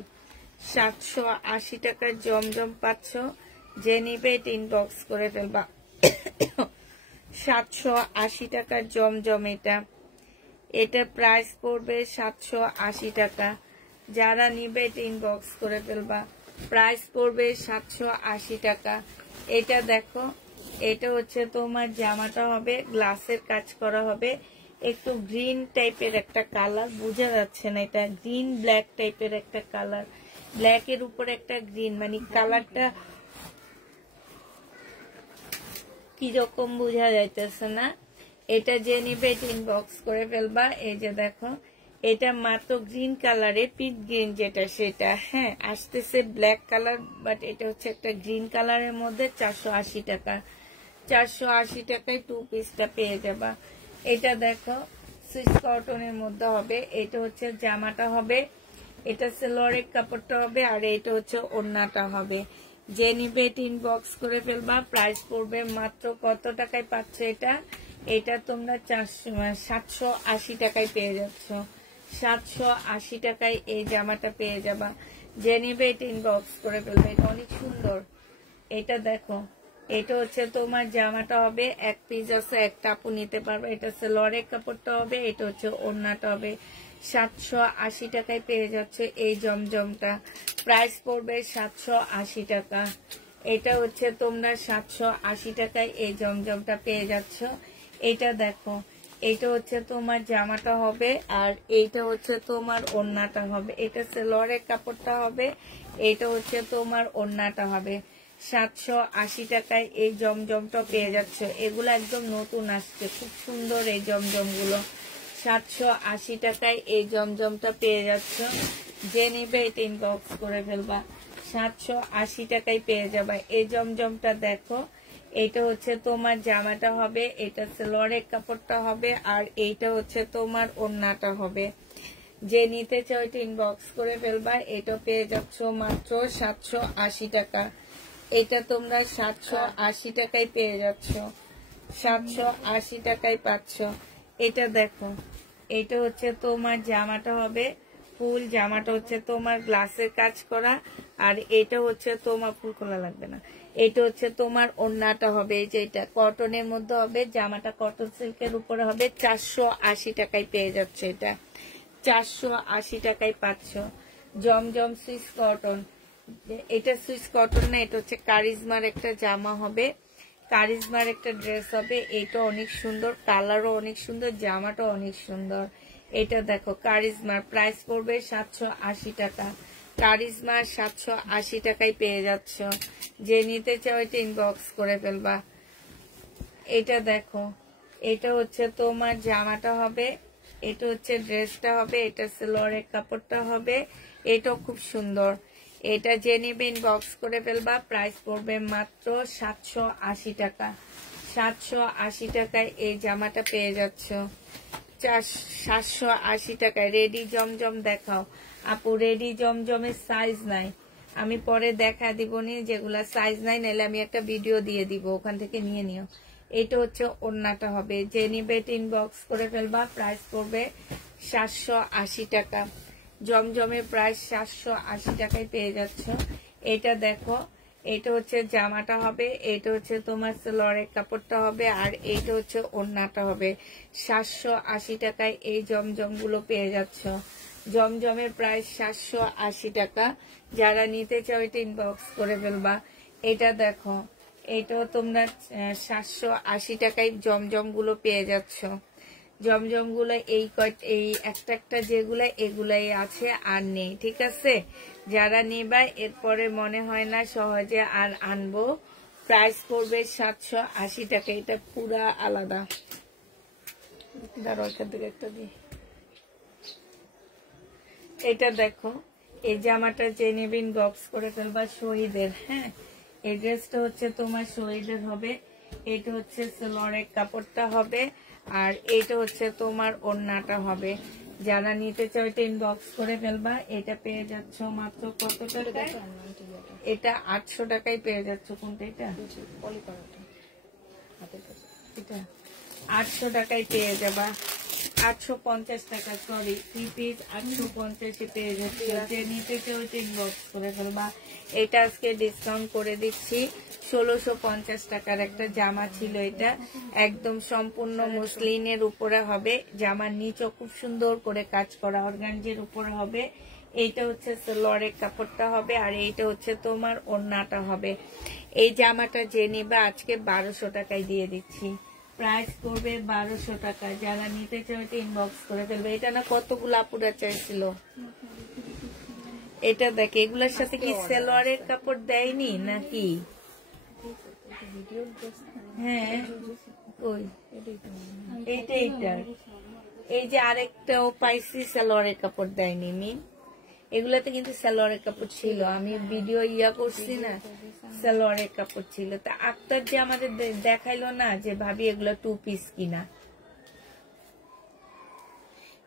780 টাকার জমজম পাচ্ছ। যে নিবে এটা ইনবক্স করে ফেলবা। 780 টাকার জমজম, এটা প্রাইস পড়বে 780 টাকা। যারা নিবে এটা ইনবক্স করে ফেলবা। প্রাইস পড়বে 780 টাকা। এটা দেখো, এটা হচ্ছে তোমার জামাটা হবে, গ্লাসের কাজ করা হবে, একটু গ্রিন টাইপের একটা কালার, বোঝা যাচ্ছে না, এটা গ্রিন ব্ল্যাক টাইপের একটা কালার, ব্ল্যাকের উপরে একটা গ্রিন, মানে কালারটা কিরকম বোঝা যাইতেছে না। এটা যে নিবে ইনবক্স করে ফেলবা। এই যে দেখো, এটা মাত্র গ্রিন কালারে, পিট গ্রিন যেটা সেটা, হ্যাঁ আসতেছে ব্ল্যাক কালার, বাট এটা হচ্ছে একটা গ্রিন কালারের মধ্যে। 480 টাকা, 480 টাকায় টু পিসটা পেয়ে যাবা। এটা দেখো, সুইচ কটনের মধ্যে হবে, এটা হচ্ছে জামাটা হবে, এটা সেলোয়ারের কাপড়টা হবে, আর এটা হচ্ছে ওড়নাটা হবে। যে নিবে ইনবক্স করে ফেলবা। প্রাইস পড়বে মাত্র কত টাকায় পাচ্ছ এটা? এটা তোমরা 780 টাকায় পেয়ে যাচ্ছ। 780 টাকায় এই জামাটা পেয়ে যাবা। যে নিবে এটা ইনবক্স করে ফেলবে। এটা অনেক সুন্দর। এটা দেখো, এটা হচ্ছে তোমার জামাটা হবে, এক পিস আছে, একটা আপু নিতে পারবে। এটা সালোয়ারের কাপড়টা হবে, এটা হচ্ছে ওড়নাটা হবে। 780 টাকায় পেয়ে যাচ্ছে এই জমজমটা। প্রাইস পড়বে 780 টাকা। এটা হচ্ছে তোমরা 780 টাকায় এই জমজমটা পেয়ে যাচ্ছ। এটা দেখো, এটা হচ্ছে তোমার জামাটা হবে, আর এইটা হচ্ছে তোমার ওড়নাটা হবে। এটা সালোয়ারের কাপড়টা হবে, এটা হচ্ছে তোমার ওড়নাটা হবে। 780 টাকায় এই জমজমটা পেয়ে যাচ্ছে। এগুলো একদম নতুন আসছে, খুব সুন্দর এই জমজমগুলো। 780 টাকায় এই জমজমটা পেয়ে যাচ্ছ। যে নিবে এটা ইনবক্স করে ফেলবা। 780 টাকায় পেয়ে যাবা এই জমজমটা। দেখো, এটা হচ্ছে তোমার জামাটা হবে, এটা সালোয়ারের কাপড়টা হবে, আর এইটা হচ্ছে তোমার ওড়নাটা হবে। যে নিতে চাও এটা ইনবক্স করে ফেলবা। এটা পেয়ে যাচ্ছ মাত্র 780 টাকা। এটা তোমরা 780 টাকায় পেয়ে যাচ্ছ। 780 টাকায় পাচ্ছ। এটা দেখো, এটা হচ্ছে তোমার জামাটা হবে, ফুল জামাটা হচ্ছে তোমার গ্লাসের কাজ করা, আর এটা হচ্ছে তোমার ফুল খোলা লাগবে না, এটা হচ্ছে তোমার ওড়নাটা হবে। এই যে এটা কটনের মধ্যে হবে, জামাটা কটন সিল্কের উপরে হবে। 480 টাকায় পেয়ে যাচ্ছে এটা। 480 টাকায় পাচ্ছ। জমজম সুইস কটন, এটা সুইস কটন না, এটা হচ্ছে কারিজমার একটা জামা হবে, কারিজমার একটা ড্রেস হবে। এটা অনেক সুন্দর, কালারও অনেক সুন্দর, জামাটাও অনেক সুন্দর। এটা দেখো কারিজমার প্রাইস পড়বে 780 টাকা। কারিজমার 780 টাকায় পেয়ে যাচ্ছ। যে নিতে চাও এটা ইনবক্স করে ফেলবা। এটা দেখো, এটা হচ্ছে তোমার জামাটা হবে, এটা হচ্ছে ড্রেসটা হবে, এটা সেলোয়ারের কাপড়টা হবে। এটাও খুব সুন্দর। এটা যে নিবে ইনবক্স করে ফেলবা। প্রাইস পড়বে মাত্র 780 টাকা। 780 টাকায় এই জামাটা পেয়ে যাচ্ছ। 780 টাকায় রেডি জমজম দেখাও আপু। রেডি জমজমের সাইজ নাই, আমি পরে দেখা দিব নি যেগুলা সাইজ নাই, নাহলে আমি একটা ভিডিও দিয়ে দিব, ওখান থেকে নিয়ে নিও। এটা হচ্ছে ওড়নাটা হবে। যে নিবে ইনবক্স করে ফেলবা। প্রাইস পড়বে 780 টাকা। জমজমের প্রাইস 780 টাকায় পেয়ে যাচ্ছ। এটা দেখো, এটা হচ্ছে জামাটা হবে, এটা হচ্ছে তোমার সেলোয়ারের কাপড়টা হবে, আর এইটা হচ্ছে ওড়নাটা হবে। 780 টাকায় এই জমজম গুলো পেয়ে যাচ্ছ। জমজমের প্রাইস 780 টাকা। যারা নিতে চাও এটা ইনবক্স করে ফেলবা। এটা দেখো, এটাও তোমরা 780 টাকায় জমজম গুলো পেয়ে যাচ্ছ। জমজম গুলো এই একটা একটা যেগুলা এগুলাই আছে, আর নেই, ঠিক আছে। যারা নেবা এরপরে মনে হয় না সহজে আর আনবো। প্রাইস পড়বে 780 টাকা। এটা পুরা আলাদা। দাঁড়াও, এখান থেকে একটা দিই। এটা দেখো, এই জামাটা যে নেবে ইনবক্স করে ফেলবা। শহীদের, হ্যাঁ, এই ড্রেসটা হচ্ছে তোমার শহীদের হবে। এটা হচ্ছে সেলোয়ারের কাপড়টা হবে, আর এটা হচ্ছে তোমার ওড়নাটা হবে। যারা নিতে চাও এটা ইনবক্স করে ফেলবা। এটা পেয়ে যাচ্ছ মাত্র কত টাকায়? এটা 800 টাকায় পেয়ে যাচ্ছ। কোনটা? এটা এটা 800 টাকায় পেয়ে যাবা। 850 টাকা, সরি 3 পিস 850 পেয়ে যাচ্ছে। যে নিতে চাও এটা ইনবক্স করে ফেলবা। এটা আজকে ডিসকাউন্ট করে দিচ্ছি। 1650 টাকার একটা জামা ছিল। এটা একদম সম্পূর্ণ মসলিনের উপরে হবে। জামার নিচও খুব সুন্দর করে কাজ করা অর্গানজির উপরে হবে। এইটা হচ্ছে সেলোয়ারের কাপড়টা হবে, আর এইটা হচ্ছে তোমার ওড়নাটা হবে। এই জামাটা যে নিবে আজকে 1200 টাকায় দিয়ে দিচ্ছি। প্রাইস করবে 1200 টাকা। যারা নিতে চাও এটা ইনবক্স করে ফেলবে। এটা না কতগুলো আপুরা চাইছিল। এটা দেখে, এগুলোর সাথে কি সেলোয়ারের কাপড় দেয়নি নাকি? হ্যাঁ, ওই এইটা এই যে আরেকটাও পাইছি, সেলোয়ারের কাপড় দেয়নি। মিন এগুলাতে কিন্তু সালোয়ারের কাপড় ছিল। আমি ভিডিও করছি না, সালোয়ারের কাপড় ছিল। তা আক্তার যে আমাদের দেখাইলো না যে ভাবি এগুলো 2 পিস কিনা।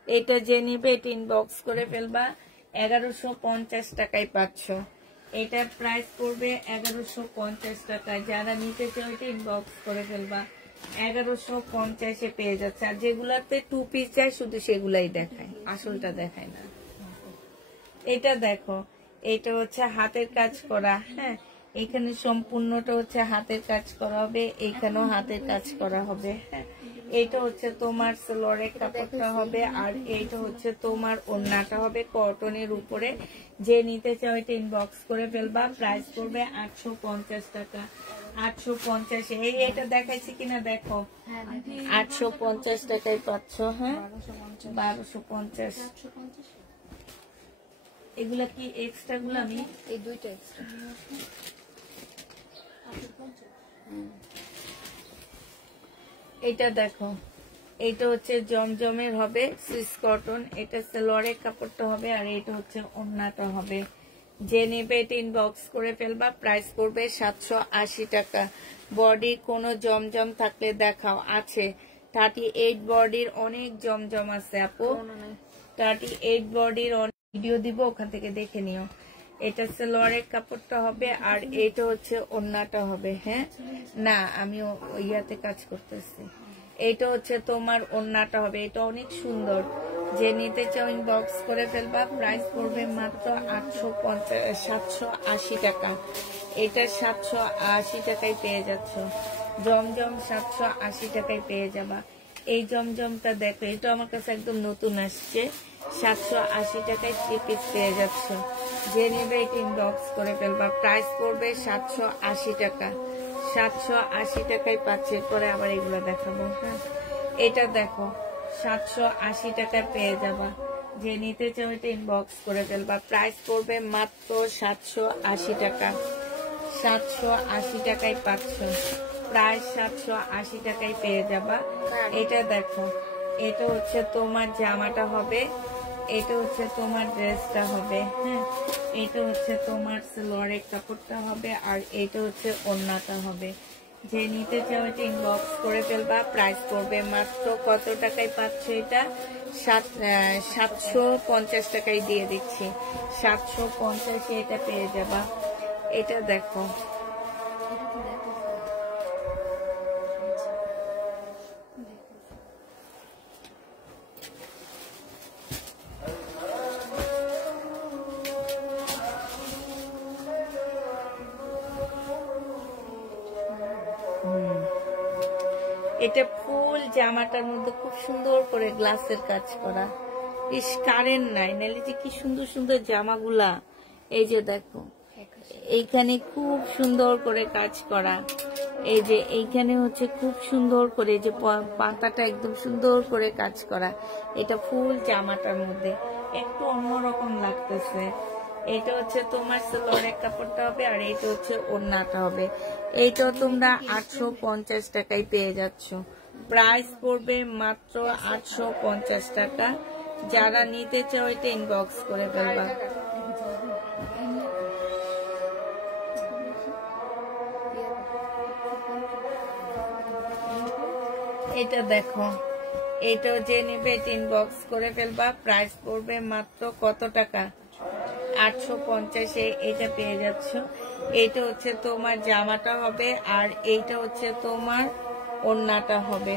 এটা যে নিবে এটা ইনবক্স করে ফেলবা। 1150 টাকায় পাচ্ছ। এটার প্রাইস পড়বে 1150 টাকা। যারা নিতে চাও এটা ইনবক্স করে ফেলবা। 1150 পেয়ে যাচ্ছে। আর যেগুলাতে 2 পিস যায় শুধু সেগুলাই দেখায়, আসলটা দেখায় না। এটা দেখো, এটা হচ্ছে হাতের কাজ করা। হ্যাঁ, এখানে সম্পূর্ণটা হচ্ছে হাতের কাজ করা হবে, এখানেও হাতের কাজ করা হবে। হ্যাঁ, এটা হচ্ছে তোমার সেলোয়ারের কাপড়টা হবে, আর এইটা হচ্ছে তোমার ওড়নাটা হবে কটনের উপরে। যে নিতে চাও এটা ইনবক্স করে ফেলবা। প্রাইস করবে 850 টাকা। 850। এটা দেখাইছি কিনা দেখো, 850 টাকায় পাচ্ছ। হ্যাঁ, 1250। এগুলা কি এক্সট্রা গুলো? আমি এই দুইটা এক্সট্রা। এটা দেখো, এটা হচ্ছে জমজমের হবে, সুইস কটন। এটা সালোয়ারের কাপড়টা হবে, আর এটা হচ্ছে ওড়নাটা হবে। যে নেবে এটা ইনবক্স করে ফেলবা। প্রাইস করবে 780 টাকা। বডি কোনো জমজম থাকলে দেখাও। আছে 38 বডির অনেক জমজম আছে আপু। 38 বডির ভিডিও দিব, ওখান থেকে দেখে নিও। এটা সালোয়ারের কাপড়টা হবে, আর এটা হচ্ছে ওড়নাটা হবে। হ্যাঁ, না আমি ইয়াতে কাজ করতেছি। এটা হচ্ছে তোমার ওড়নাটা হবে। এটা অনেক সুন্দর। যে নিতে চাও ইনবক্স করে ফেলবা। প্রাইস পড়বে মাত্র 780 টাকা। এটা 780 টাকায় পেয়ে যাচ্ছ। জমজম 780 টাকায় পেয়ে যাবা। এই জমজমটা দেখো, এটা আমার কাছে একদম নতুন আসছে। 780 টাকায় 3 পিস পেয়ে যাচ্ছ। যে নেবে এটা ইনবক্স করে ফেলবা। প্রাইস পড়বে 780 টাকা। 780 টাকায় পাচ্ছে। পরে আবার এগুলো দেখাবো। হ্যাঁ, এটা দেখো, 780 টাকায় পেয়ে যাবা। যে নিতে চাও এটা ইনবক্স করে ফেলবা। প্রাইস পড়বে মাত্র 780 টাকা। 780 টাকায় পাচ্ছ, প্রায় 780 টাকায় পেয়ে যাবা। এটা দেখো, এটা হচ্ছে তোমার জামাটা হবে, এটা হচ্ছে তোমার ড্রেসটা হবে, হ্যাঁ, এটা হচ্ছে তোমার সালোয়ারের কাপড়টা হবে, আর এটা হচ্ছে ওড়নাটা হবে। যে নিতে চাও এটা ইনবক্স করে ফেলবা। প্রাইস পড়বে মাত্র কত টাকায় পাচ্ছ এটা? 750 টাকায় দিয়ে দিচ্ছি। 750 এটা পেয়ে যাবা। এটা দেখো, এটা ফুল জামাটার মধ্যে খুব সুন্দর করে গ্লাসের কাজ করা। ইস, কারেন্ট নাই, নাহলে যে কি সুন্দর সুন্দর জামাগুলা। এই যে দেখো, এইখানে খুব সুন্দর করে কাজ করা। এই যে এইখানে হচ্ছে খুব সুন্দর করে, যে পাতাটা একদম সুন্দর করে কাজ করা। এটা ফুল জামাটার মধ্যে একটু অন্যরকম লাগতেছে। এটা হচ্ছে তোমার সালোয়ারের কাপড়টা হবে, আর এটা হচ্ছে ওড়নাটা হবে। এইটা তোমরা 850 টাকায় পেয়ে যাচ্ছ। প্রাইস পড়বে মাত্র 850 টাকা। যারা নিতে চাও এটা ইনবক্স করে ফেলবা। এটা দেখো, এটাও যে নেবে এটা ইনবক্স করে ফেলবা। প্রাইস পড়বে মাত্র কত টাকা? 850-এ এটা পেয়ে যাচ্ছ। এটা হচ্ছে তোমার জামাটা হবে, আর এইটা হচ্ছে তোমার ওড়নাটা হবে।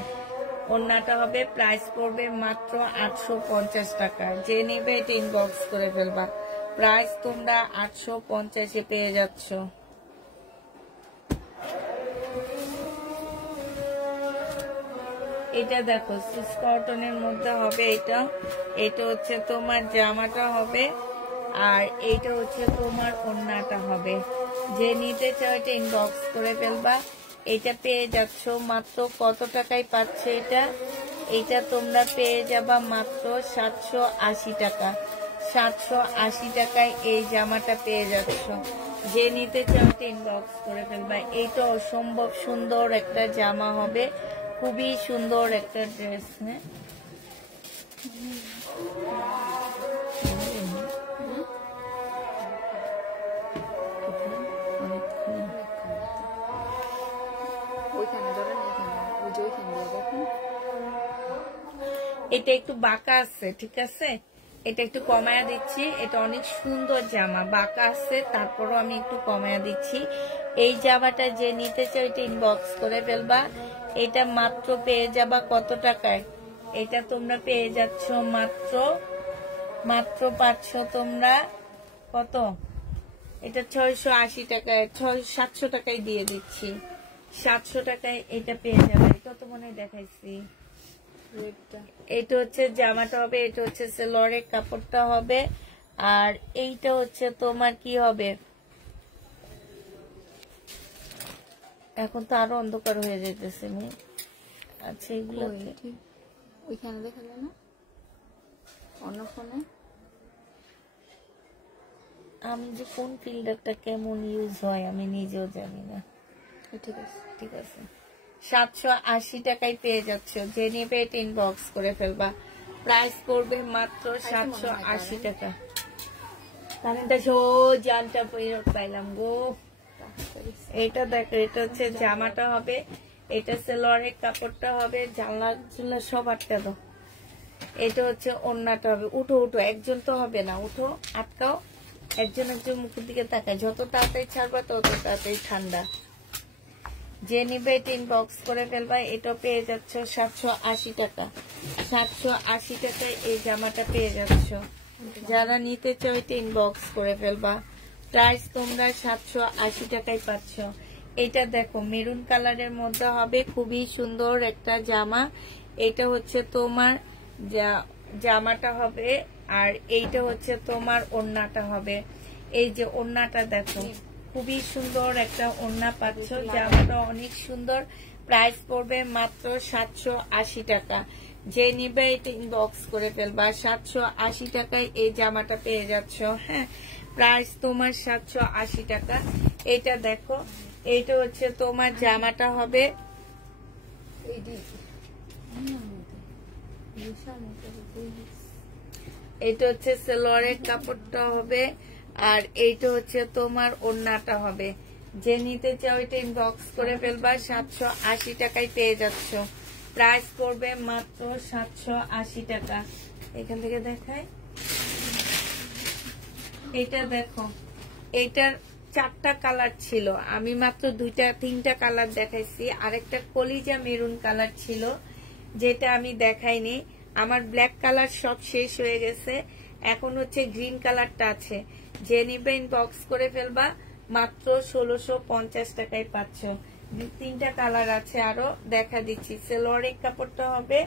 ওড়নাটা হবে, প্রাইস পড়বে মাত্র 850 টাকা। যে নেবে এটা ইনবক্স করে ফেলবা। প্রাইস তোমরা 850-এ পেয়ে যাচ্ছ। এটা দেখো, সুইস কটনের মধ্যে হবে। এটা হচ্ছে তোমার জামাটা হবে, আর এইটা হচ্ছে তোমার ওড়নাটা হবে। যে নিতে চাও এটা ইনবক্স করে ফেলবা। এটা পেয়ে যাচ্ছ মাত্র কত টাকায় পাচ্ছে এটা? এটা তোমরা পেয়ে যাবা মাত্র 780 টাকা। 780 টাকায় এই জামাটা পেয়ে যাচ্ছ। যে নিতে চাও এটা ইনবক্স করে ফেলবা। এইটা অসম্ভব সুন্দর একটা জামা হবে, খুবই সুন্দর একটা ড্রেস। হ্যাঁ, এটা একটু বাঁকা আছে, ঠিক আছে, এটা একটু কমায়া দিচ্ছি। এটা অনেক সুন্দর জামা, বাঁকা আছে, তারপরও আমি একটু কমায়া দিচ্ছি। এই জামাটা যে নিতে চাও এটা ইনবক্স করে ফেলবা। এটা মাত্র পেয়ে যাবা কত টাকায়? এটা তোমরা পেয়ে যাচ্ছ মাত্র পাচ্ছ তোমরা কত? এটা 680 টাকায়, 700 টাকায় দিয়ে দিচ্ছি। 700 টাকায় এটা পেয়ে যাবে। এটা তো মনে হয় দেখাইছি। এটা হচ্ছে জামাটা হবে, এটা হচ্ছে সালোয়ারের কাপড়টা হবে, আর এইটা হচ্ছে তোমার কি হবে? এখন তো আরো অন্ধকার হয়ে যাইতেছে। আচ্ছা, এগুলো ওইখানে দেখালে না অন্য ফোনে? আমি যে কোন ফিল্টারটা কেমন ইউজ হয় আমি নিজেও জানি না। ঠিক আছে, ঠিক আছে, 780 টাকায় পেয়ে যাচ্ছ। যে নেবে এটা ইনবক্স করে ফেলবা। প্রাইস পড়বে মাত্র 780 টাকা। কারেন্টটা জানটা ফেরত পাইলাম গো। এটা দেখো, এটা হচ্ছে জামাটা হবে, এটা সালোয়ারের কাপড়টা হবে, জানলা চুলা সব আটকা দাও। এটা হচ্ছে ওড়নাটা হবে। উঠো উঠো, একজন তো হবে না, উঠো, আটকাও। একজন মুখের দিকে তাকায়। যত তাড়াতাড়ি ছাড়বা তত তাড়াতাড়ি ঠান্ডা। যে নিবে এটা ইনবক্স করে ফেলবা। এটা পেয়ে যাচ্ছ 780 টাকা। 780 টাকায় এই জামাটা পেয়ে যাচ্ছ। যারা নিতে চাও এটা ইনবক্স করে ফেলবা। প্রাইস তোমরা 780 টাকায় পাচ্ছ। এটা দেখো, মেরুন কালারের মধ্যে হবে, খুবই সুন্দর একটা জামা। এটা হচ্ছে তোমার জামাটা হবে, আর এইটা হচ্ছে তোমার ওড়নাটা হবে। এই যে ওড়নাটা দেখো, খুবই সুন্দর একটা ওড়না পাচ্ছ। জামাটা অনেক সুন্দর। প্রাইস পড়বে মাত্র 780 টাকা। যে নিবে এটা ইনবক্স করে ফেলবা। 780 টাকায় এই জামাটা পেয়ে যাচ্ছ। হ্যাঁ, প্রাইস তোমার 780 টাকা। এটা দেখো, এটা হচ্ছে তোমার জামাটা হবে, এটা হচ্ছে সালোয়ারের কাপড়টা হবে, আর এইটা হচ্ছে তোমার ওড়নাটা হবে। যে নিতে চাও এটা ইনবক্স করে ফেলবা। 780 টাকায় পেয়ে যাচ্ছ। প্রাইস পড়বে মাত্র 780 টাকা। এখান থেকে দেখাই, এটা দেখো, এটার 4টা কালার ছিল, আমি মাত্র 2-3টা কালার দেখাইছি। আরেকটা কলিজা মেরুন কালার ছিল যেটা আমি দেখাইনি। আমার ব্ল্যাক কালার সব শেষ হয়ে গেছে, এখন হচ্ছে গ্রিন কালারটা আছে। যে নিবে ইনবক্স করে ফেলবা। মাত্র 1650 টাকায় পাচ্ছ। 3টা কালার আছে, আরো দেখা দিচ্ছি। সালোয়ারের কাপড়টা হবে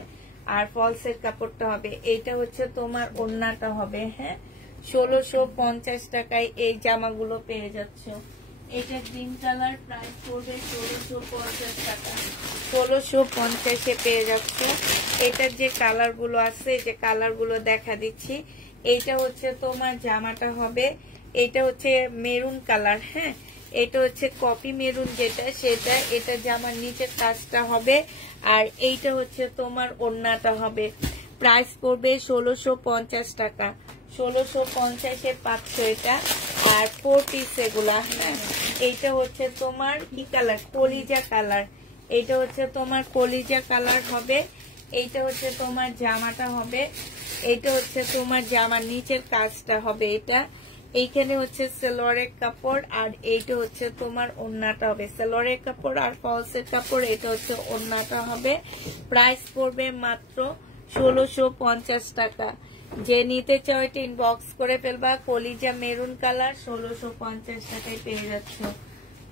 আর ফলসের কাপড়টা হবে। এইটা হচ্ছে তোমার ওড়নাটা হবে। হ্যাঁ, 1650 টাকায় এই জামাগুলো পেয়ে যাচ্ছ। এটা গ্রিন কালার, প্রাইস পড়বে 1650 টাকা। 1650-এ পেয়ে যাচ্ছ। এটার যে কালার গুলো আছে, যে কালার গুলো দেখা দিচ্ছি, এইটা হচ্ছে তোমার জামাটা হবে, এটা হচ্ছে মেরুন কালার। হ্যাঁ, এটা হচ্ছে কফি মেরুন যেটা, সেটা। এটা জামার নিচের কাজটা হবে, আর এইটা হচ্ছে তোমার ওড়নাটা হবে। প্রাইস পড়বে 1650 টাকা। 1650-এ পাচ্ছ এটা। আর 4 পিস এগুলা। হ্যাঁ, এইটা হচ্ছে তোমার কি কালার, কলিজা কালার। এইটা হচ্ছে তোমার কলিজা কালার হবে। এইটা হচ্ছে তোমার জামাটা হবে, এটা হচ্ছে তোমার জামার নিচের কাজটা হবে। এটা এইখানে হচ্ছে সালোয়ারের কাপড়, আর এইটা হচ্ছে তোমার ওড়নাটা হবে। সালোয়ারের কাপড় আর ফলসের কাপড়, এটা হচ্ছে ওড়নাটা হবে। প্রাইস পড়বে মাত্র 1650 টাকা। যে নিতে চাও এটা ইনবক্স করে ফেলবা। কলিজা মেরুন কালার 1650 টাকায় পেয়ে যাচ্ছ।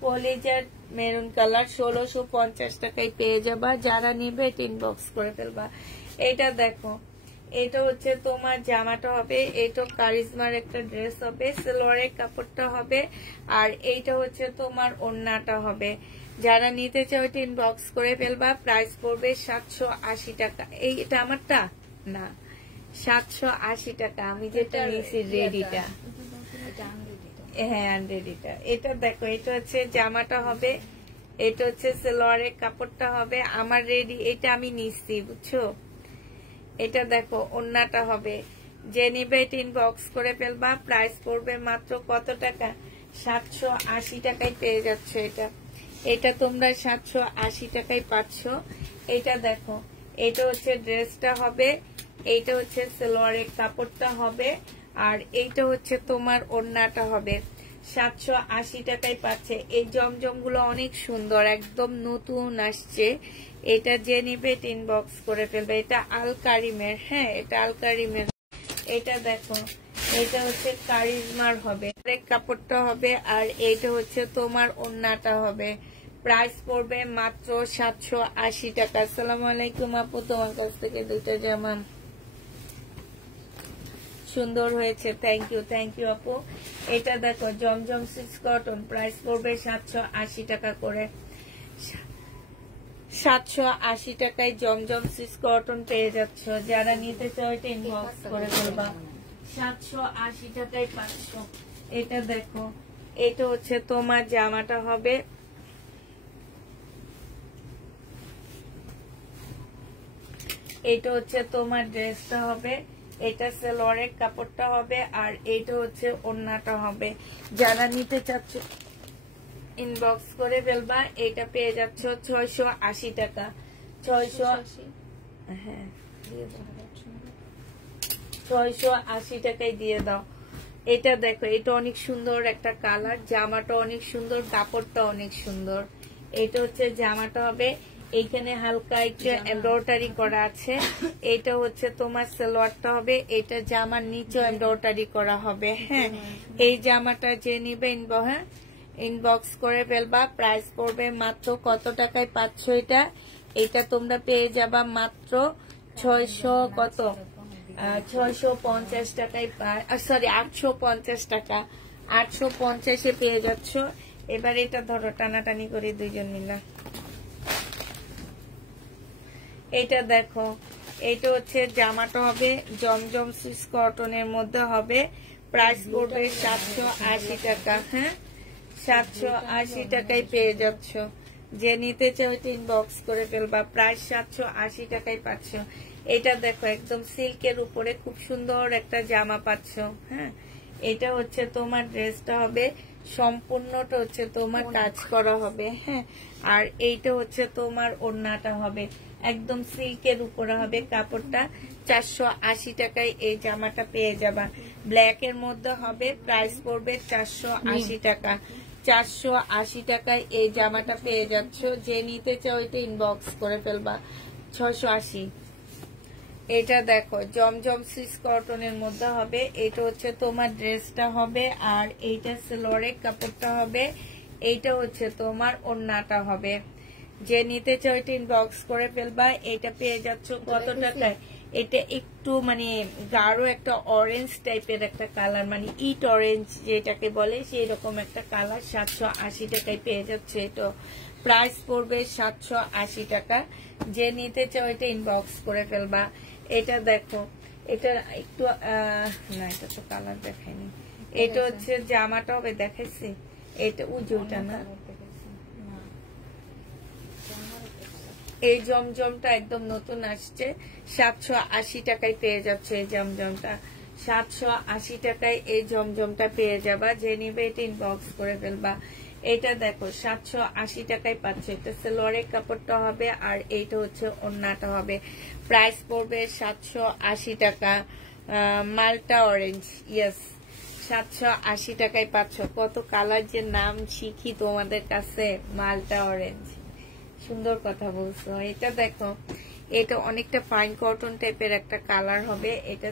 কলিজার মেরুন কালার 1650 টাকায় পেয়ে যাবা। যারা নিবে এটা ইনবক্স করে ফেলবা। এটা দেখো, এটা হচ্ছে তোমার জামাটা হবে, এটা কারিজমার একটা ড্রেস হবে। সালোয়ারের কাপড়টা হবে, আর এইটা হচ্ছে তোমার ওড়নাটা হবে। যারা নিতে চাও এটা ইনবক্স করে ফেলবা। প্রাইস পড়বে 780 টাকা। এটা আমারটা না, 780 টাকা। আমি যেটা নিয়েছি রেডিটা, হ্যাঁ আনরেডিটা। এটা দেখো, এটা হচ্ছে জামাটা হবে, এটা হচ্ছে সালোয়ারের কাপড়টা হবে। আমার রেডি, এটা আমি নিচ্ছি, বুঝছো। এটা দেখো, ওড়নাটা হবে। যে নিবে এটা ইনবক্স করে ফেলবা। প্রাইস পড়বে মাত্র কত টাকা, 780 টাকায় পেয়ে যাচ্ছ। এটা তোমরা 780 টাকায় পাচ্ছ। এটা দেখো, এটা হচ্ছে ড্রেসটা হবে, এইটা হচ্ছে সালোয়ারের কাপড়টা হবে, আর এইটা হচ্ছে তোমার ওড়নাটা হবে। 780 টাকায় পাচ্ছে। এই জমজম গুলো অনেক সুন্দর, একদম নতুন আসছে। এটা যে নিবে ইনবক্স করে ফেলবে। এটা আল কারিমের। হ্যাঁ, এটা আল কারিমের। এটা দেখো, এটা হচ্ছে কারিজমার হবে, কাপড়টা হবে, আর এইটা হচ্ছে তোমার ওড়নাটা হবে। প্রাইস পড়বে মাত্র 780 টাকা। আসসালামু আলাইকুম আপু, তোমার কাছ থেকে 2টা জামা সুন্দর হয়েছে। থ্যাংক ইউ আপু। এটা দেখো, জমজম সিল্ক কটন, প্রাইস পড়বে 780 টাকা করে। 780 টাকায় জমজম সিল্ক কটন পেয়ে যাচ্ছ। যারা নিতে চাও এটা ইনবক্স করে ফেলবা। 780 টাকায় পাচ্ছ। এটা দেখো, এটা হচ্ছে তোমার জামাটা হবে, এটা হচ্ছে তোমার ড্রেসটা হবে, এটা সালোয়ারের কাপড়টা হবে, আর এইটা হচ্ছে ওড়নাটা হবে। যারা নিতে চাচ্ছ ইনবক্স করে ফেলবা। এটা পেয়ে যাচ্ছ 680 টাকা। 680, হ্যাঁ 680 টাকায় দিয়ে দাও। এটা দেখো, এটা অনেক সুন্দর একটা কালার, জামাটা অনেক সুন্দর, কাপড়টা অনেক সুন্দর। এটা হচ্ছে জামাটা হবে, এইখানে হালকা একটা এমব্রয়ডারি করা আছে। এটা হচ্ছে তোমার সালোয়ারটা হবে, এটা জামার নিচে এমব্রয়ডারি করা হবে। হ্যাঁ, এই জামাটা যে নিবে ইনবক্স করে ফেলবা। প্রাইস পড়বে মাত্র কত টাকায় পাচ্ছ এটা, এটা তোমরা পেয়ে যাবা মাত্র 650 টাকায়, সরি 850 টাকা। 850-এ পেয়ে যাচ্ছ। এবার এটা ধরো, টানাটানি করে দুইজন মিলা। এটা দেখো, এইটা হচ্ছে জামাটা হবে জমজম সুইস কটনের মধ্যে হবে, প্রাইস পড়বে 780 টাকা। হ্যাঁ 780 টাকায় পেয়ে যাচ্ছ, যে নিতে চাও এটা ইনবক্স করে ফেলবা, প্রাইস 780 টাকায় পাচ্ছ। এটা দেখো একদম সিল্কের উপরে খুব সুন্দর একটা জামা পাচ্ছ। হ্যাঁ এটা হচ্ছে তোমার ড্রেসটা হবে সম্পূর্ণটা হচ্ছে তোমার কাজ করা হবে। হ্যাঁ আর এইটা হচ্ছে তোমার ওড়নাটা হবে একদম সিল্কের উপরে হবে, কাপড়টা 480 টাকায় এই জামাটা পেয়ে যাবা। ব্ল্যাক এর মধ্যে হবে, প্রাইস পড়বে 480 টাকা। 480 টাকায় এই জামাটা পেয়ে যাচ্ছ, যে নিতে চাও এটা ইনবক্স করে ফেলবা। 680। এটা দেখো জমজম সুইস কটনের মধ্যে হবে, এটা হচ্ছে তোমার ড্রেসটা হবে, আর এইটা সালোয়ারের কাপড়টা হবে, এইটা হচ্ছে তোমার ওড়নাটা হবে। যে নিতে চাও এটা ইনবক্স করে ফেলবা। এটা পেয়ে যাচ্ছ কত টাকায়? এটা একটু মানে গাঢ় একটা অরেঞ্জ টাইপের একটা কালার, মানে ইট অরেঞ্জ যেটাকে বলে সেই রকম একটা কালার। 780 টাকায় পেয়ে যাচ্ছে। এটা প্রাইস পড়বে 780 টাকা। যে নিতে চাও এটা ইনবক্স করে ফেলবা। এটা দেখো এটা একটু না এটা তো কালার দেখায়নি। এটা হচ্ছে জামাটা হবে, দেখাইছি এটা উজোটা না, এই জমজমটা একদম নতুন আসছে, 780 টাকায় পেয়ে যাচ্ছে এই জমজমটা। 780 টাকায় এই জমজমটা পেয়ে যাবা, যে নিবে এটা ইনবক্স করে ফেলবা। এটা দেখো 780 টাকায় পাচ্ছে। এটা সালোয়ারের কাপড়টা হবে, আর এইটা হচ্ছে ওড়নাটা হবে, প্রাইস পড়বে 780 টাকা। মালটা অরেঞ্জ, ইয়েস 780 টাকায় পাচ্ছ। কত কালার যে নাম শিখি তোমাদের কাছে, মালটা অরেঞ্জ, সুন্দর কথা বলছো। এটা দেখো এটা অনেকটা ফাইন কটন টাইপের একটা কালার হবে, এটা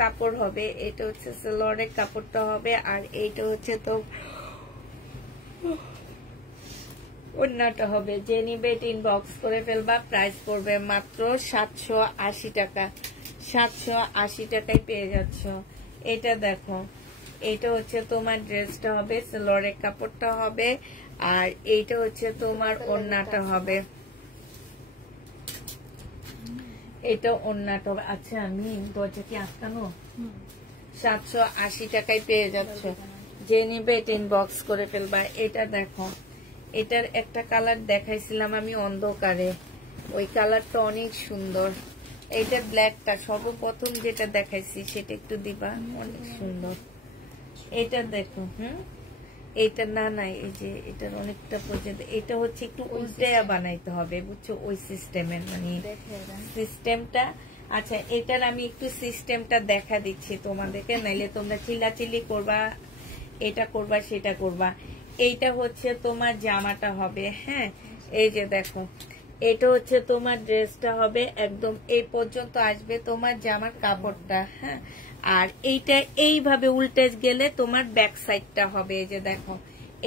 কাপড় হবে, এটা হচ্ছে সালোয়ারের কাপড়টা হবে, আর এইটা হচ্ছে তো ওড়নাটা হবে। যে নিবে এটা ইনবক্স করে ফেলবা। প্রাইস পড়বে মাত্র 780 টাকা। 780 টাকায় পেয়ে যাচ্ছ। এটা দেখো এটা হচ্ছে তোমার ড্রেসটা হবে, সালোয়ারের কাপড়টা হবে, আর এইটা হচ্ছে তোমার ওড়নাটা হবে, এটা ওড়নাটা হবে। আচ্ছা আমি দরজা কি আটকানো? 780 টাকায় পেয়ে যাচ্ছ। যে নিবে এটা ইনবক্স করে ফেলবা। এটা দেখো এটার একটা কালার দেখাইছিলাম আমি অন্ধকারে, ওই কালারটা অনেক সুন্দর। এটা ব্ল্যাকটা সর্বপ্রথম যেটা দেখাইছি সেটা একটু দিবা, অনেক সুন্দর। এটা দেখো এইটা না না এই যে এটার অনেকটা পর্যন্ত, এটা হচ্ছে একটু উল্টায়া বানাইতে হবে বুঝছো, ওই সিস্টেমের মানে সিস্টেমটা। আচ্ছা এটার আমি একটু সিস্টেমটা দেখা দিচ্ছি তোমাদেরকে, নাইলে তোমরা চিল্লাচিল্লি করবা, এটা করবা সেটা করবা। এইটা হচ্ছে তোমার জামাটা হবে। হ্যাঁ এই যে দেখো এটা হচ্ছে তোমার ড্রেসটা হবে, একদম এই পর্যন্ত আসবে তোমার জামার কাপড়টা। হ্যাঁ আর এইটা এইভাবে উল্টে গেলে তোমার ব্যাক সাইডটা হবে। এই যে দেখো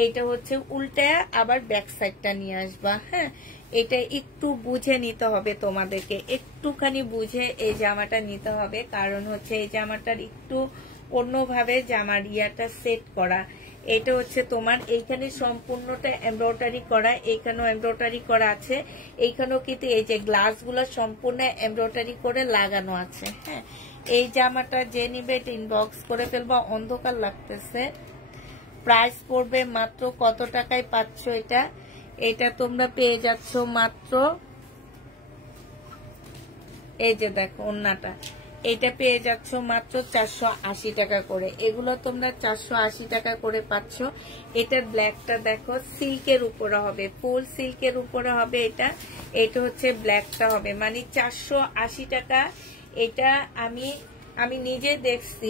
এইটা হচ্ছে উল্টে আবার ব্যাক সাইডটা নিয়ে আসবা। হ্যাঁ এটা একটু বুঝে নিতে হবে তোমাদেরকে, একটুখানি বুঝে এই জামাটা নিতে হবে, কারণ হচ্ছে এই জামাটার একটু অন্যভাবে জামার ইয়াটা সেট করা। এটা হচ্ছে তোমার এইখানে সম্পূর্ণটা এমব্রয়ডারি করা, এইখানেও এমব্রয়ডারি করা আছে, এইখানেও কিন্তু এই যে গ্লাস গুলো সম্পূর্ণ এমব্রয়ডারি করে লাগানো আছে। হ্যাঁ এই জামাটা যে নিবে ইনবক্স করে ফেলবা। অন্ধকার লাগতেছে। প্রাইস পড়বে মাত্র কত টাকায় পাচ্ছ এটা? এটা তোমরা পেয়ে যাচ্ছ মাত্র, এই যে দেখো ওড়নাটা, এটা পেয়ে যাচ্ছ মাত্র 480 টাকা করে। এগুলো তোমরা 480 টাকা করে পাচ্ছ। এটার ব্ল্যাকটা দেখো সিল্কের উপরে হবে, ফুল সিল্কের উপরে হবে। এটা হচ্ছে ব্ল্যাকটা হবে, মানে 480 টাকা। এটা আমি নিজে দেখছি,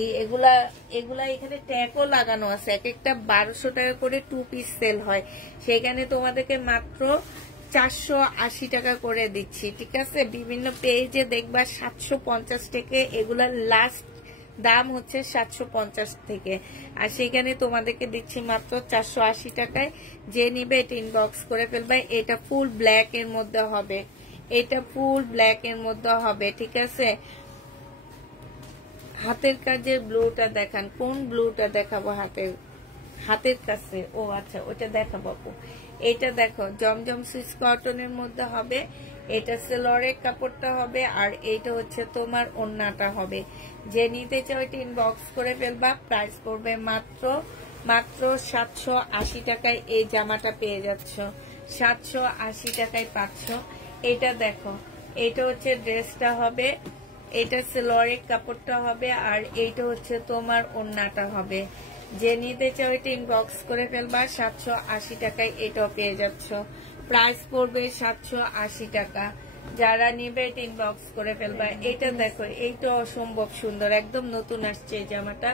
এগুলা এখানে ট্যাগও লাগানো আছে। এক একটা 1200 টাকা করে 2 পিস সেল হয়, সেখানে তোমাদেরকে মাত্র 480 টাকা করে দিচ্ছি। ঠিক আছে, বিভিন্ন পেজে দেখবা 750 থেকে, এগুলার লাস্ট দাম হচ্ছে 750 থেকে, আর সেখানে তোমাদেরকে দিচ্ছি মাত্র 480 টাকায়। যে নিবে এটা ইনবক্স করে ফেলবে। এটা ফুল ব্ল্যাক এর মধ্যে হবে, এটা ফুল ব্ল্যাক এর মধ্যে হবে। ঠিক আছে, হাতের কাজের ব্লুটা দেখান, কোন ব্লুটা দেখাবো? হাতের কাছে, ও আচ্ছা ওটা দেখাবো। এটা দেখো জমজম সুইস কটনের মধ্যে হবে, এটা সেলরের কাপড়টা হবে আর এইটা হচ্ছে তোমার ওড়নাটা হবে। যে নিতে চাও এটা ইনবক্স করে ফেলবা। প্রাইস পড়বে মাত্র 780 টাকায় এই জামাটা পেয়ে যাচ্ছ। 780 টাকায় পাচ্ছ। এটা দেখো, এটা হচ্ছে ড্রেসটা হবে, এটা সেলরের কাপড়টা হবে আর এইটা হচ্ছে তোমার ওড়নাটা হবে। যে নিতে চাও এটা ইনবক্স করে ফেলবা। 780 টাকায় এটাও পেয়ে যাচ্ছ। প্রাইস পড়বে 780 টাকা। যারা নিবে এটা ইনবক্স করে ফেলবা। এটা দেখো, এইটা অসম্ভব সুন্দর, একদম নতুন আসছে এই জামাটা।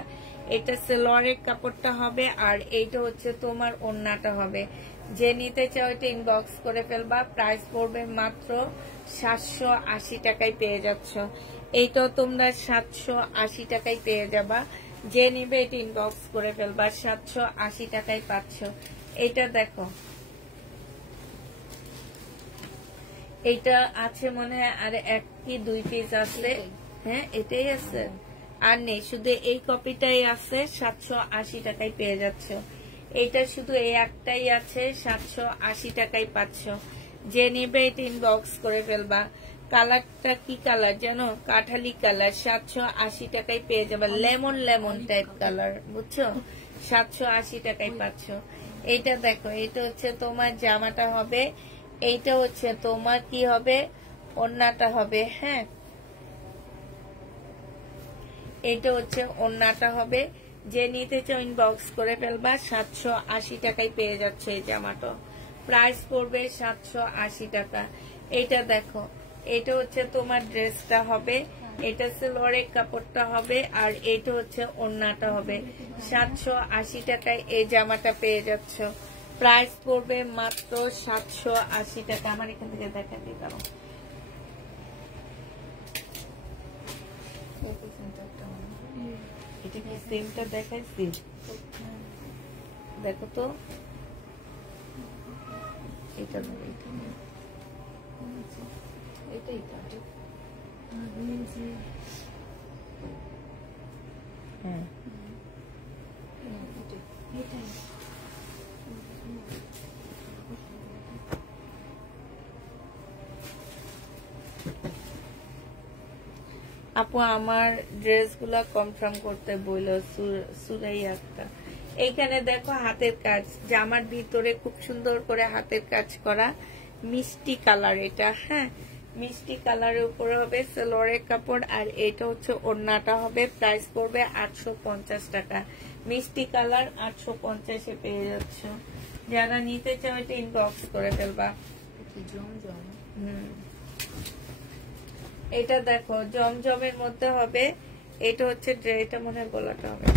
এটা সেলরের কাপড়টা হবে আর এইটা হচ্ছে তোমার ওড়নাটা হবে। যে নিতে চাও এটা ইনবক্স করে ফেলবা। প্রাইস পড়বে মাত্র 780 টাকায় পেয়ে যাচ্ছ। এইটাও তোমরা 780 টাকায় পেয়ে যাবা। যে নিবে এটা ইনবক্স করে ফেলবা। 780 টাকায় পাচ্ছ। এটা দেখো, এইটা আছে মনে হয় আর 1 কি 2 পিস আছে। হ্যাঁ, এটাই আছে আর নেই, শুধু এই কপিটাই আছে। 780 টাকায় পেয়ে যাচ্ছ। এইটা শুধু এই একটাই আছে, 780 টাকায় পাচ্ছ। যে নিবে এটা ইনবক্স করে ফেলবা। কালারটা কি কালার জানো? কাঠালি কালার। 780 টাকায় পেয়ে যাবে। লেমন টাইপ কালার, বুঝছো? 780 টাকায় পাচ্ছ। এইটা দেখো, এটা হচ্ছে তোমার জামাটা হবে, এইটা হচ্ছে তোমার কি হবে, ওড়নাটা হবে। হ্যাঁ, এটা হচ্ছে ওড়নাটা হবে। যে নিতে চাও ইনবক্স করে ফেলবা। 780 টাকায় পেয়ে যাচ্ছে এই জামাটা। প্রাইস পড়বে 780 টাকা। এটা দেখো, এটা হচ্ছে তোমার ড্রেসটা হবে, এটা সেলরের কাপড়টা হবে আর এটা হচ্ছে ওড়নাটা হবে। 780 টাকায় এই জামাটা পেয়ে যাচ্ছ। প্রাইস পড়বে মাত্র 780 টাকা। আমার এখান থেকে দেখাতে পারো। এটা কি সেমটা দেখাইছি? দেখো তো, এটা এটাই তো। হ্যাঁ, আপু আমার ড্রেসগুলা কনফার্ম করতে বললো সুরাইয়া একটা। এইখানে দেখো হাতের কাজ, জামার ভিতরে খুব সুন্দর করে হাতের কাজ করা, মিষ্টি কালার এটা। হ্যাঁ, মিষ্টি কালারের উপরে হবে সেলরের কাপড় আর এটা হচ্ছে ওড়নাটা হবে। প্রাইস পড়বে 850 টাকা। মিষ্টি কালার 850-এ পেয়ে যাচ্ছ। যারা নিতে চাও এটা ইনবক্স করে ফেলবা। এটা দেখো, জমজমের মধ্যে হবে। এটা হচ্ছে এটা মনে হয় গলাটা হবে।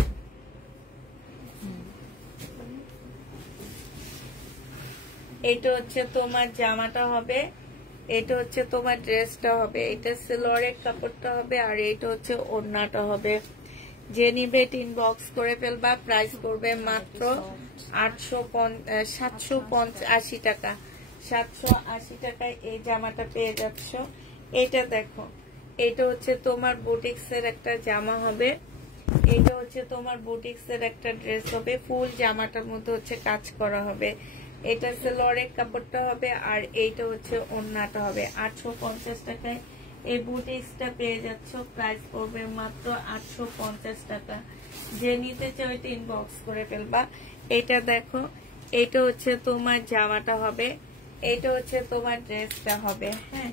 এটা হচ্ছে তোমার জামাটা হবে, এটা হচ্ছে তোমার ড্রেসটা হবে। এটা সেলরের কাপড়টা হবে আর এটা হচ্ছে ওড়নাটা হবে। যে নিবে ইনবক্স করে ফেলবা। প্রাইস করবে মাত্র 780 টাকা। 780 টাকায় এই জামাটা পেয়ে যাচ্ছ। এটা দেখো, এটা হচ্ছে তোমার বুটিক্সের একটা জামা হবে, এটা হচ্ছে তোমার বুটিক্সের একটা ড্রেস হবে। ফুল জামাটার মধ্যে হচ্ছে কাজ করা হবে। এটা সেলরের কাপড়টা হবে আর এইটা হচ্ছে ওড়নাটা হবে। 850 টাকায় এই বুটিক্সটা পেয়ে যাচ্ছ। প্রাইস পড়বে মাত্র 850 টাকা। যে নিতে চাও এটা ইনবক্স করে ফেলবা। এটা দেখো, এটা হচ্ছে তোমার জামাটা হবে, এটা হচ্ছে তোমার ড্রেসটা হবে। হ্যাঁ,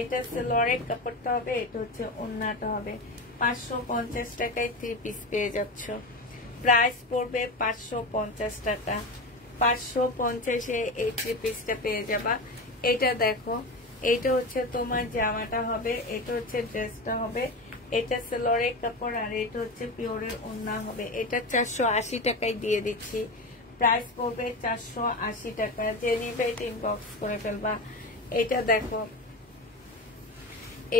এটা সেলরের কাপড়টা হবে, এটা হচ্ছে ওড়নাটা হবে। 550 টাকায় 3 পিস পেয়ে যাচ্ছ। প্রাইস পড়বে 550 টাকা। 550-এ এই 3 পিসটা পেয়ে যাবা। এটা দেখো, এটা হচ্ছে তোমার জামাটা হবে, এটা হচ্ছে ড্রেসটা হবে, এটা সেলরের কাপড় আর এটা হচ্ছে পিওরের ওড়না হবে। এটা 480 টাকায় দিয়ে দিচ্ছি। প্রাইস পড়বে 480 টাকা। যে নিবে এটা ইনবক্স করে ফেলবা। এটা দেখো,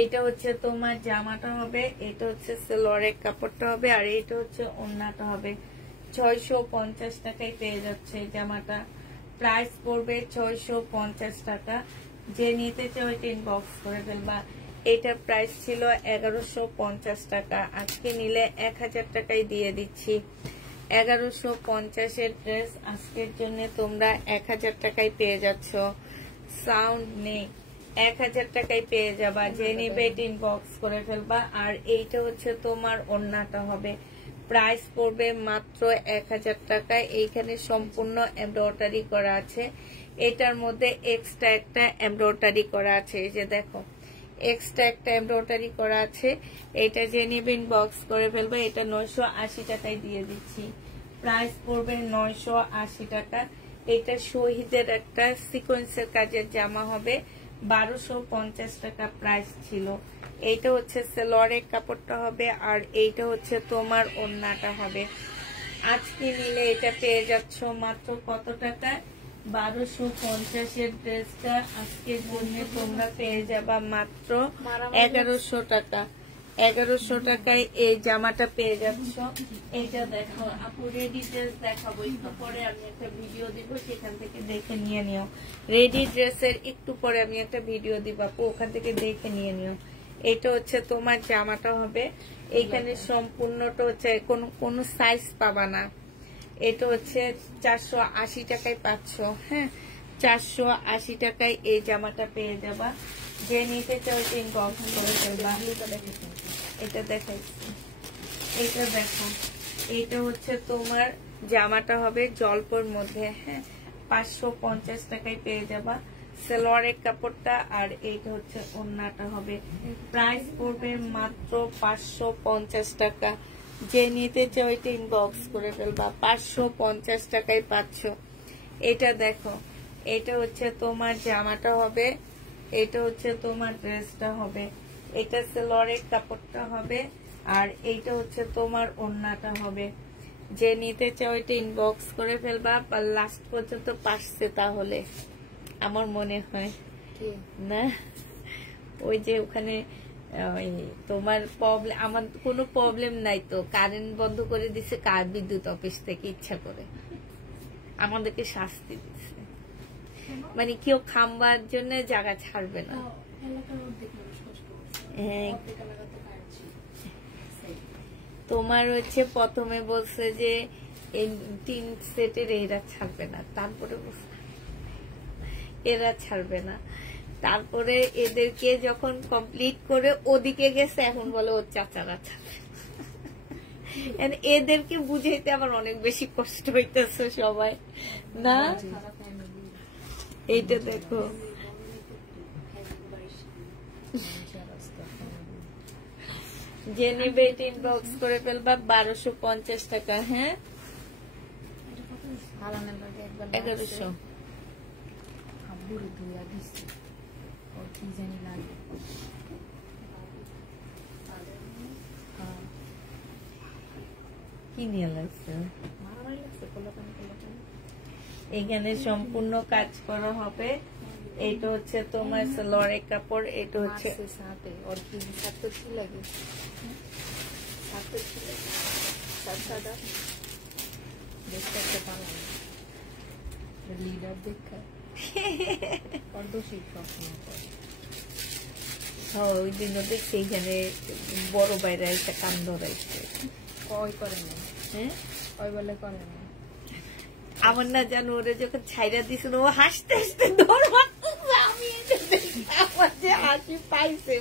এটা হচ্ছে তোমার জামাটা হবে, এটা হচ্ছে সেলরের কাপড়টা হবে আর এটা হচ্ছে ওড়নাটা হবে। 650 টাকায় পেয়ে যাচ্ছে এই জামাটা। প্রাইস পড়বে 650 টাকা। যে নিতে চাও এটা ইনবক্স করে ফেলবা। এটার প্রাইস ছিল 1150 টাকা, আজকে নিলে 1000 টাকায় দিয়ে দিচ্ছি। 1150-এর ড্রেস আজকের জন্য তোমরা 1000 টাকায় পেয়ে যাচ্ছ। সাউন্ড নেই, 1000 টাকায় পেয়ে যাবা, যে নিবে ইনবক্স করে ফেলবা। আর এইটা হচ্ছে তোমার ওড়নাটা হবে, প্রাইস পড়বে মাত্র 1000 টাকায়। এইখানে সম্পূর্ণ এমব্রয়ডারি করা আছে, এটার মধ্যে এক্সট্রা একটা এমব্রয়ডারি করা আছে, এই যে দেখো এক্সট্রা একটা এমব্রয়ডারি করা আছে। এটা যে নিবে ইনবক্স করে ফেলবে। এটা 980 টাকায় দিয়ে দিচ্ছি, প্রাইস পড়বে 980 টাকা। এটা শহীদের একটা সিকোয়েন্সের কাজের জামা হবে, 1250 টাকা প্রাইস ছিল। এইটা হচ্ছে সেলোয়ারের কাপড়টা হবে, আর এইটা হচ্ছে তোমার ওড়নাটা হবে। আজকে নিলে এটা পেয়ে যাচ্ছ মাত্র কত টাকা? 1250 এর ড্রেসটা আজকের জন্য তোমরা পেয়ে যাবা মাত্র 1100 টাকা। 1100 টাকায় এই জামাটা পেয়ে যাচ্ছ। এইটা দেখো আপু, রেডি ড্রেস দেখাবো একটু পরে, আমি একটা ভিডিও দিব, সেখান থেকে দেখে নিয়ে নিও। রেডি ড্রেসের একটু পরে আমি একটা ভিডিও দিব আপু, ওখান থেকে দেখে নিয়ে নিও। এটা হচ্ছে তোমার জামাটা হবে, এইখানে সম্পূর্ণটা হচ্ছে কোনো সাইজ পাবা না। এটা হচ্ছে 480 টাকায় পাচ্ছ। হ্যাঁ, 480 টাকায় এই জামাটা পেয়ে যাবা। যে নিতে চাও ইনবক্স করে ফেলবা। এটা দেখাইছি, এটা দেখো, এটা হচ্ছে তোমার জামাটা হবে জলপর মধ্যে। হ্যাঁ, 550 টাকায় পেয়ে যাবা সালোয়ারের কাপড়টা, আর এইটা হচ্ছে ওড়নাটা হবে। প্রাইস পড়বে মাত্র 550 টাকা। যে নিতে চাও এটা ইনবক্স করে ফেলবা, 550 টাকায় পাচ্ছ। এটা দেখো, এটা হচ্ছে তোমার জামাটা হবে, এটা হচ্ছে তোমার ড্রেসটা হবে। এটা সালোয়ারের কাপড়টা হবে, আর এইটা হচ্ছে তোমার ওড়নাটা হবে। যে নিতে চাও এটা ইনবক্স করে ফেলবা, লাস্ট পর্যন্ত পারছে তাহলে আমার মনে হয় না। ওই যে ওখানে তোমার প্রবলেম, আমার কোনো প্রবলেম নাই তো, কারেন্ট বন্ধ করে দিছে কার বিদ্যুৎ অফিস থেকে ইচ্ছা করে আমাদেরকে শাস্তি দিচ্ছে, মানে কেউ খাম্বার জন্য জায়গা ছাড়বে না। হ্যাঁ, তোমার হচ্ছে প্রথমে বলছে যে 3 সেটের এরা ছাড়বে না, তারপরে এরা ছাড়বে না, তারপরে এদেরকে যখন কমপ্লিট করে ওদিকে গেছে, এখন বলে ওর চাচারা ছাড়বে। এদেরকে বুঝাইতে আমার অনেক বেশি কষ্ট হইতেছে সবাই না। এইটা দেখো, যে নেবে এটা ইনবক্স করে ফেলবা, 1250 টাকা। হ্যাঁ, 1100। কি নিয়ে লাগছে? এখানে সম্পূর্ণ কাজ করা হবে। এইটা হচ্ছে তোমার সালোয়ারের কাপড়, এটা হচ্ছে লিডার দেখা ওই দিন দেখছি এখানে বড় বাইরে একটা কান ধরাইছে। কই করে না? হ্যাঁ, কই বলে করে না? আমার না জানো, ওরা যখন ছাইরা দিছিল ও হাসতে হাসতে ধরবা, আমি আমার যে হাসি পাইছে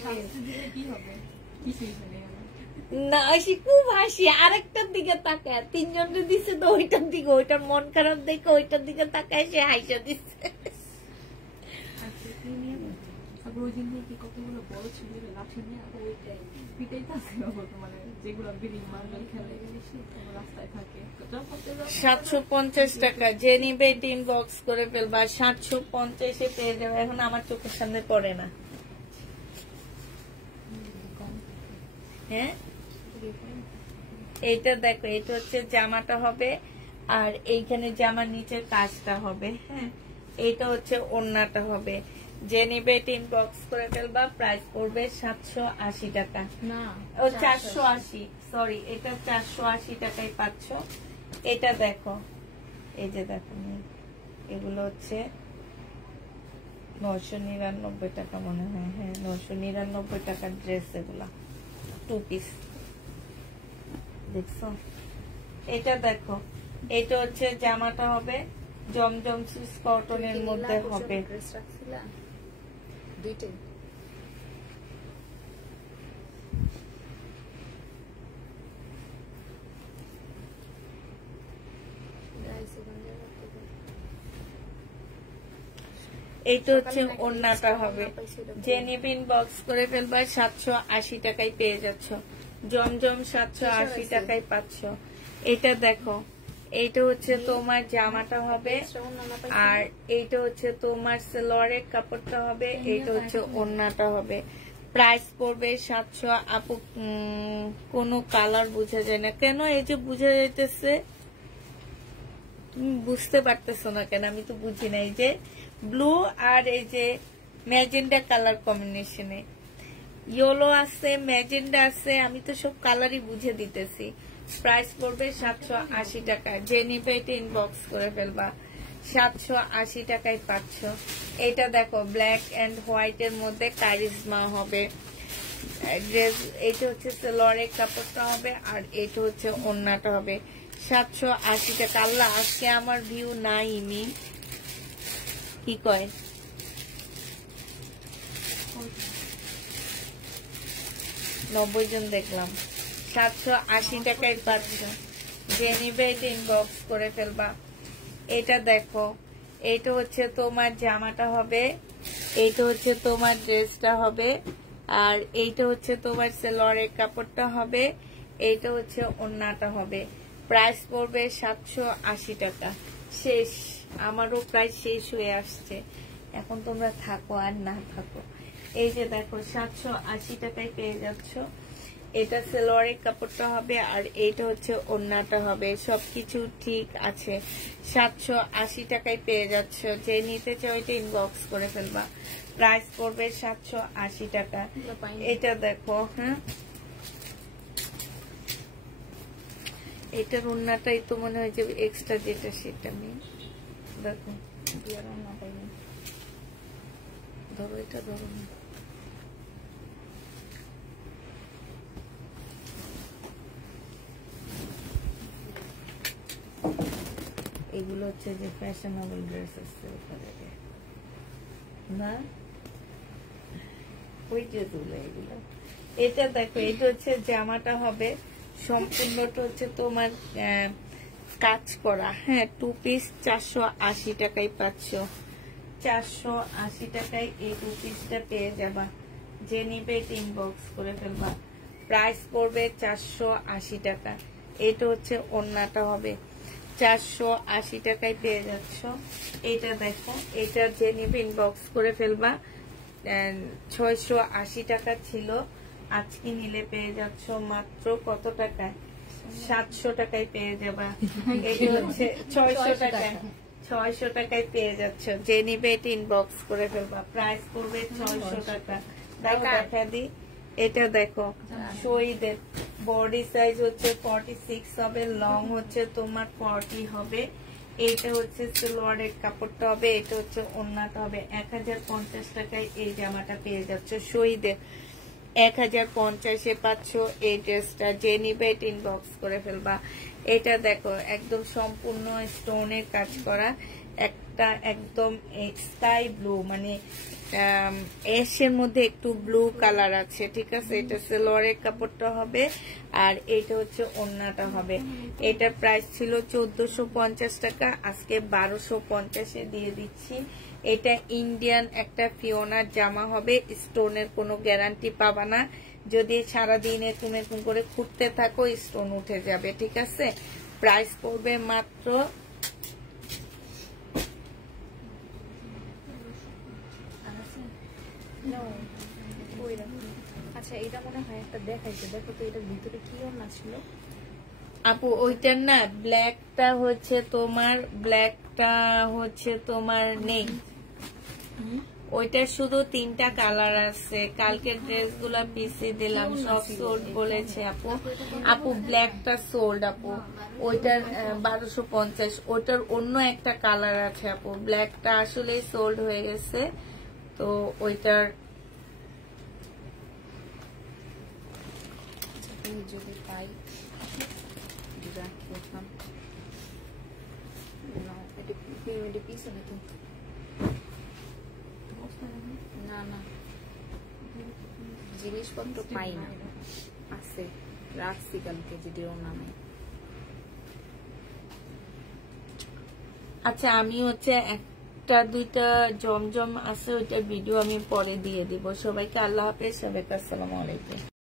না, সে খুব হাসি। আরেকটার দিকে তাকায়, 3 জনের দিচ্ছে তো ওইটার দিকে, ওইটার মন খারাপ দেখে ওইটার দিকে তাকায় সে হাসা দিচ্ছে। কতগুলো বড় ছিল লাঠি নিয়ে পিটাইতেছে, মানে যেগুলো বিড়ি মার্বেল খেলে রাস্তায় থাকে। 750 টাকা। যে নিবে ইনবক্স করে ফেলবা, 750 পেয়ে যাবে। এখন আমার চোখের সামনে পড়ে না। হ্যাঁ, এইটা দেখো, এটা হচ্ছে জামাটা হবে, আর এইখানে জামার নিচের কাজটা হবে। হ্যাঁ, এইটা হচ্ছে ওড়নাটা হবে। যে নিবে ইনবক্স করে ফেলবা, প্রাইস পড়বে 780 টাকা। না, ও 480, সরি, এটা 480 টাকায় পাচ্ছ। এটা দেখো, এই যে দেখো, এগুলো হচ্ছে 999 টাকা মনে হয়। হ্যাঁ, 999 টাকার ড্রেস, এগুলা 2 পিস। দেখছো, এটা দেখো, এটা হচ্ছে জামাটা হবে জমজম সুইস কটনের মধ্যে হবে। দুইটাই এইটা হচ্ছে ওড়নাটা হবে, যে নিবে ইনবক্স করে ফেলবা। 780 টাকায় পেয়ে যাচ্ছ। জমজম 780 টাকায় পাচ্ছ। এটা দেখো, এইটা হচ্ছে তোমার জামাটা হবে, আর এইটা হচ্ছে তোমার সালোয়ারের কাপড়টা হবে, এইটা হচ্ছে ওড়নাটা হবে। প্রাইস পড়বে 700। আপু কোনো কালার বোঝা যায় না কেন? এই যে বোঝা যাইতেছে, তুমি বুঝতে পারতেছো না কেন? আমি তো বুঝি না। এই যে ব্লু আর এই যে ম্যাজেন্ডা কালার কম্বিনেশনে, ইয়েলো আছে, ম্যাজেন্ডা আছে, আমি তো সব কালারই বুঝে দিতেছি। প্রাইস পড়বে 780 টাকা। যে নিবে এটা ইনবক্স করে ফেলবা। 780 টাকায় পাচ্ছ। এটা দেখো, ব্ল্যাক এন্ড হোয়াইট এর মধ্যে কারিজমা হবে ড্রেস। এটা হচ্ছে সালোয়ারের কাপড়টা হবে, আর এটা হচ্ছে ওড়নাটা হবে। 780 টাকা। আল্লাহ, আজকে আমার ভিউ নাই মি কি কয়? 90 জন দেখলাম। 780 টাকায় পাচ্ছ। যে নিবে এটা ইনবক্স করে ফেলবা। এটা দেখো, এইটা হচ্ছে তোমার জামাটা হবে, এইটা হচ্ছে তোমার ড্রেসটা হবে, আর এইটা হচ্ছে তোমার সালোয়ারের কাপড়টা হবে, এইটা হচ্ছে ওড়নাটা হবে। প্রাইস পড়বে 780 টাকা। শেষ, আমারও প্রায় শেষ হয়ে আসছে। এখন তোমরা থাকো আর না থাকো। এই যে দেখো, 780 টাকায় পেয়ে যাচ্ছ। এটা সালোয়ারের কাপড়টা হবে, আর এইটা হচ্ছে ওড়নাটা হবে। সবকিছু ঠিক আছে। 780 টাকায় পেয়ে যাচ্ছ। যে নিতে চাও এটা ইনবক্স করে ফেলবা। প্রাইস পড়বে 780 টাকা। এটা দেখো, হ্যাঁ, এটার ওড়নাটাই তো মনে হয় যে এক্সট্রা যেটা সেটা আমি দেখো। ধরো, এটা ধরো না। এগুলো হচ্ছে যে ফ্যাশনেবল ড্রেস আছে না, ওই যে তুলে এগুলো। এটা দেখো, এটা হচ্ছে জামাটা হবে, সম্পূর্ণটা হচ্ছে তোমার কাজ করা। হ্যাঁ, 2 পিস 480 টাকায় পাচ্ছ। 480 টাকায় এই 2 পিসটা পেয়ে যাবা। যে নিবে এটা ইনবক্স করে ফেলবা। প্রাইস পড়বে 480 টাকা। এটা হচ্ছে ওড়নাটা হবে। 480 টাকায় পেয়ে যাচ্ছ। এটা দেখো, এটা যে নিবে ইনবক্স করে ফেলবা। 680 টাকা ছিল, আজকে নিলে পেয়ে যাচ্ছ মাত্র কত টাকায়? 700 টাকায় পেয়ে যাবা। এটা হচ্ছে 600 টাকায়। 600 টাকায় পেয়ে যাচ্ছ। যে নিবে এটা ইনবক্স করে ফেলবা। প্রাইস পড়বে 600 টাকা। দেখো, দেখা দি। এটা দেখো, শহীদের বডি সাইজ হচ্ছে 46 হবে, লং হচ্ছে তোমার 40 হবে। এইটা হচ্ছে সালোয়ারের কাপড়টা হবে, এটা হচ্ছে ওড়নাটা হবে। 1050 টাকায় এই জামাটা পেয়ে যাচ্ছ। শহীদের 1050-এ পাচ্ছ এই ড্রেসটা। যে নিবে এটা ইনবক্স করে ফেলবা। এটা দেখো, একদম সম্পূর্ণ স্টোনের কাজ করা, একটা একদম স্কাই ব্লু, মানে এর মধ্যে একটু ব্লু কালার আছে, ঠিক আছে। এটা সালোয়ারের কাপড়টা হবে, আর এটা হচ্ছে ওড়নাটা হবে। এটা প্রাইস ছিল 1450 টাকা, আজকে 1250-এ দিয়ে দিচ্ছি। এটা ইন্ডিয়ান একটা ফিওনার জামা হবে, স্টোনের কোনো গ্যারান্টি পাবা না। যদি সারাদিন এরকম এরকম করে খুঁড়তে থাকো, স্টোন উঠে যাবে, ঠিক আছে। প্রাইস পড়বে মাত্র আচ্ছা, এটা মনে হয় একটা দেখাইছে, দেখো তো এটার ভিতরে কি ওড়না ছিল আপু। ওইটার না, ব্ল্যাকটা হচ্ছে তোমার নেই। ওইটার শুধু 3টা কালার আছে। কালকে ড্রেসগুলা পিসি দিলাম, সব সোল্ড বলেছে আপু। আপু ব্ল্যাকটা সোল্ড আপু, ওইটার 1250। ওইটার অন্য একটা কালার আছে আপু, ব্ল্যাকটা আসলে সোল্ড হয়ে গেছে। তো ওইটার যদি পাই পিছনে তো না না জিনিসপত্র পাই না, আছে রাখছি কালকে যদিও নামে। আচ্ছা আমি হচ্ছে একটা দুইটা জমজম আছে, ওইটার ভিডিও আমি পরে দিয়ে দিব। সবাইকে আল্লাহ হাফেজ, সবাইকে আসসালামু আলাইকুম।